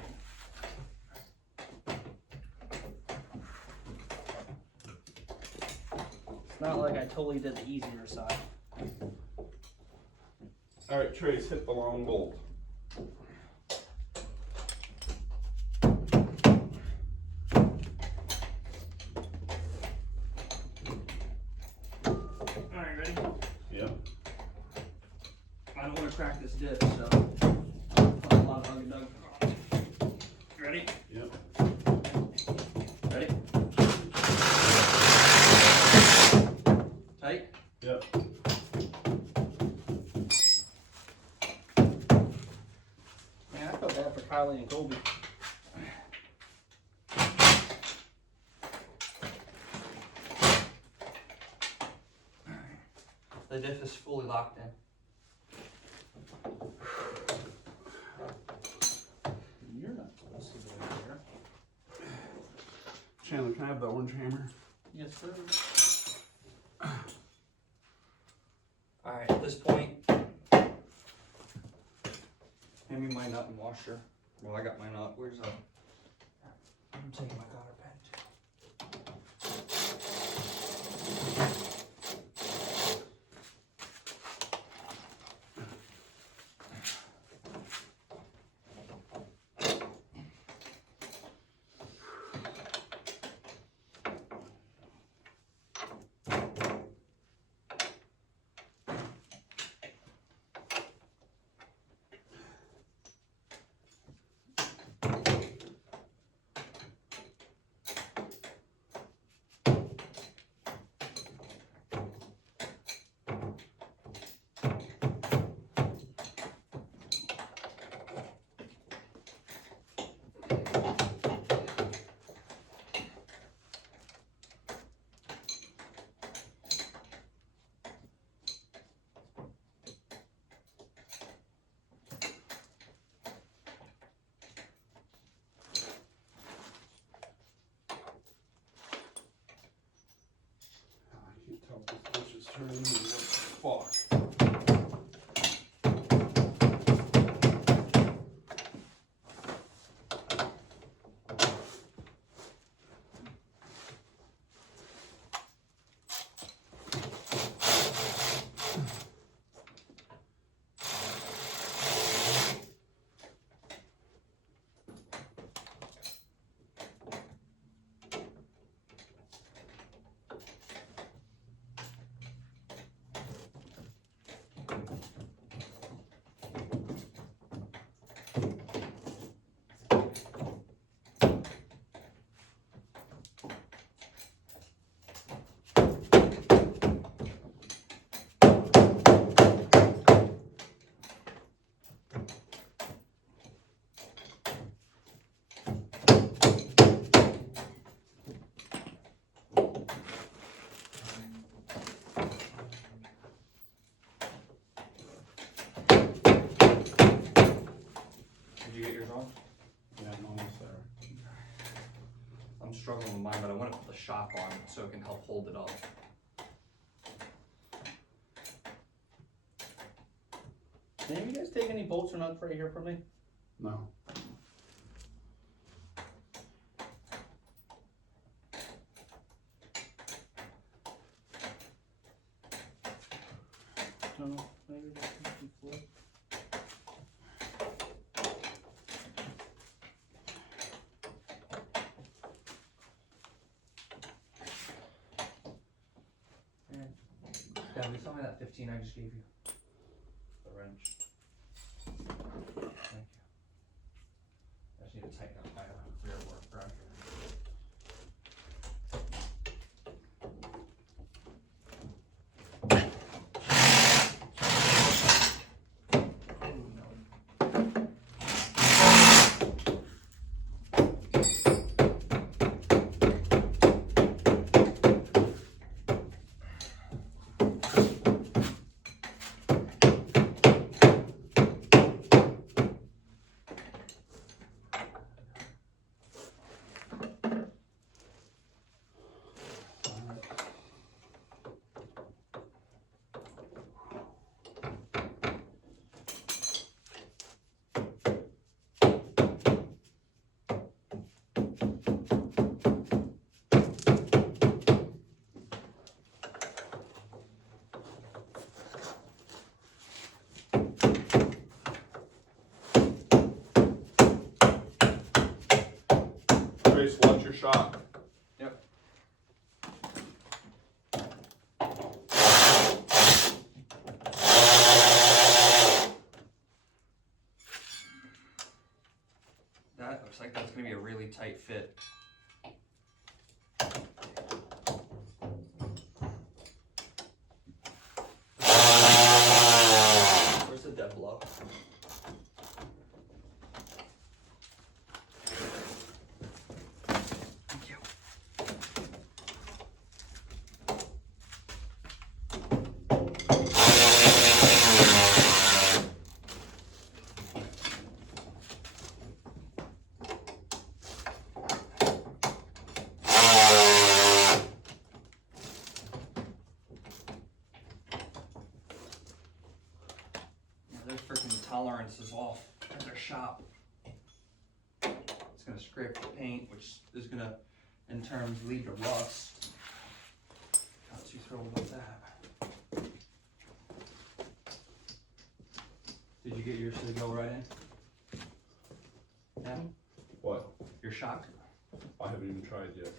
It's not like I totally did the easier side. All right, Trace, hit the long bolt. Alright, ready? Yep. I don't want to crack this dip, so I'll put a lot of hug and dug on it. Ready? Yep. Ready? Tight? Yep. Man, I felt bad for Kylie and Colby. The diff is fully locked in. You're not supposed to go there. Chandler, can I have the orange hammer? Yes, sir. Alright, at this point, hand me my nut and washer. Well, I got my nut. Where's I'm taking my cotter pen too. I can't tell if this bush is turning or what the fuck. Did you get yours on? Yeah, I'm almost there. I'm struggling with mine, but I want to put the shock on so it can help hold it up. Can you guys take any bolts or nuts right here from me? No. No, maybe that's before. Dad, we saw me that 15 I just gave you. The wrench. Thank you. I just need to tighten up my rear work brush. Trace, watch your shot. Yep. That looks like that's gonna be a really tight fit. Where's the dead blow? Thank you. Yeah, their freaking tolerance is off at their shop. It's gonna scrape the paint, which is gonna, in turn, lead to rust. Not too thrilled about that. Did you get yours to go right in? Yeah? What? Your shock? I haven't even tried yet.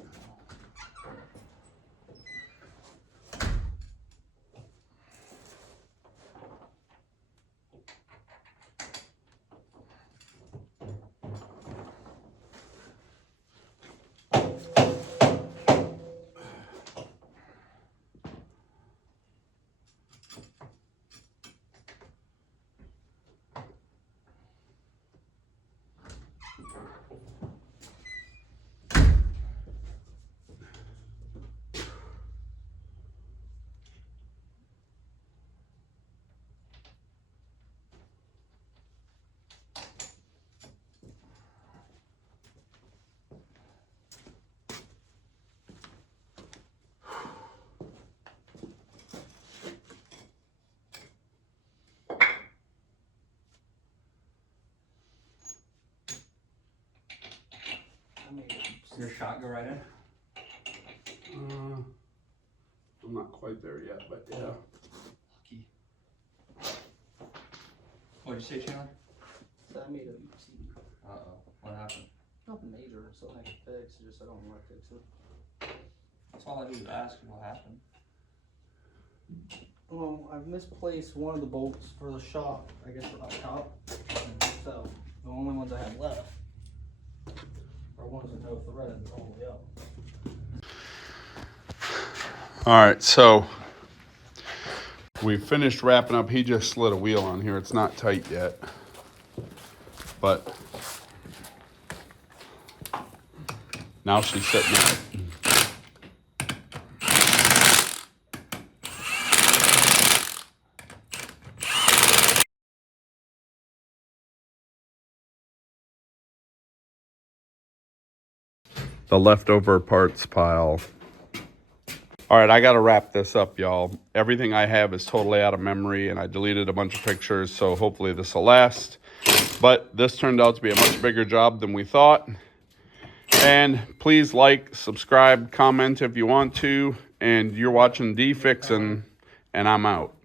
Your shot go right in? I'm not quite there yet, but yeah. Lucky. What'd you say, Chandler? So I made a CD. Uh-oh. What happened? Nothing major, something I can fix, it's just I don't want to fix it. That's all I do is ask what happened. Well, I've misplaced one of the bolts for the shop, I guess for up top. So the only ones I have left are ones with no thread all the way up. All right, so we finished wrapping up. He just slid a wheel on here. It's not tight yet, but now she's sitting there. The leftover parts pile. All right, I got to wrap this up, y'all. Everything I have is totally out of memory, and I deleted a bunch of pictures, so hopefully this will last. But this turned out to be a much bigger job than we thought. And please like, subscribe, comment if you want to. And you're watching D Fixin', and I'm out.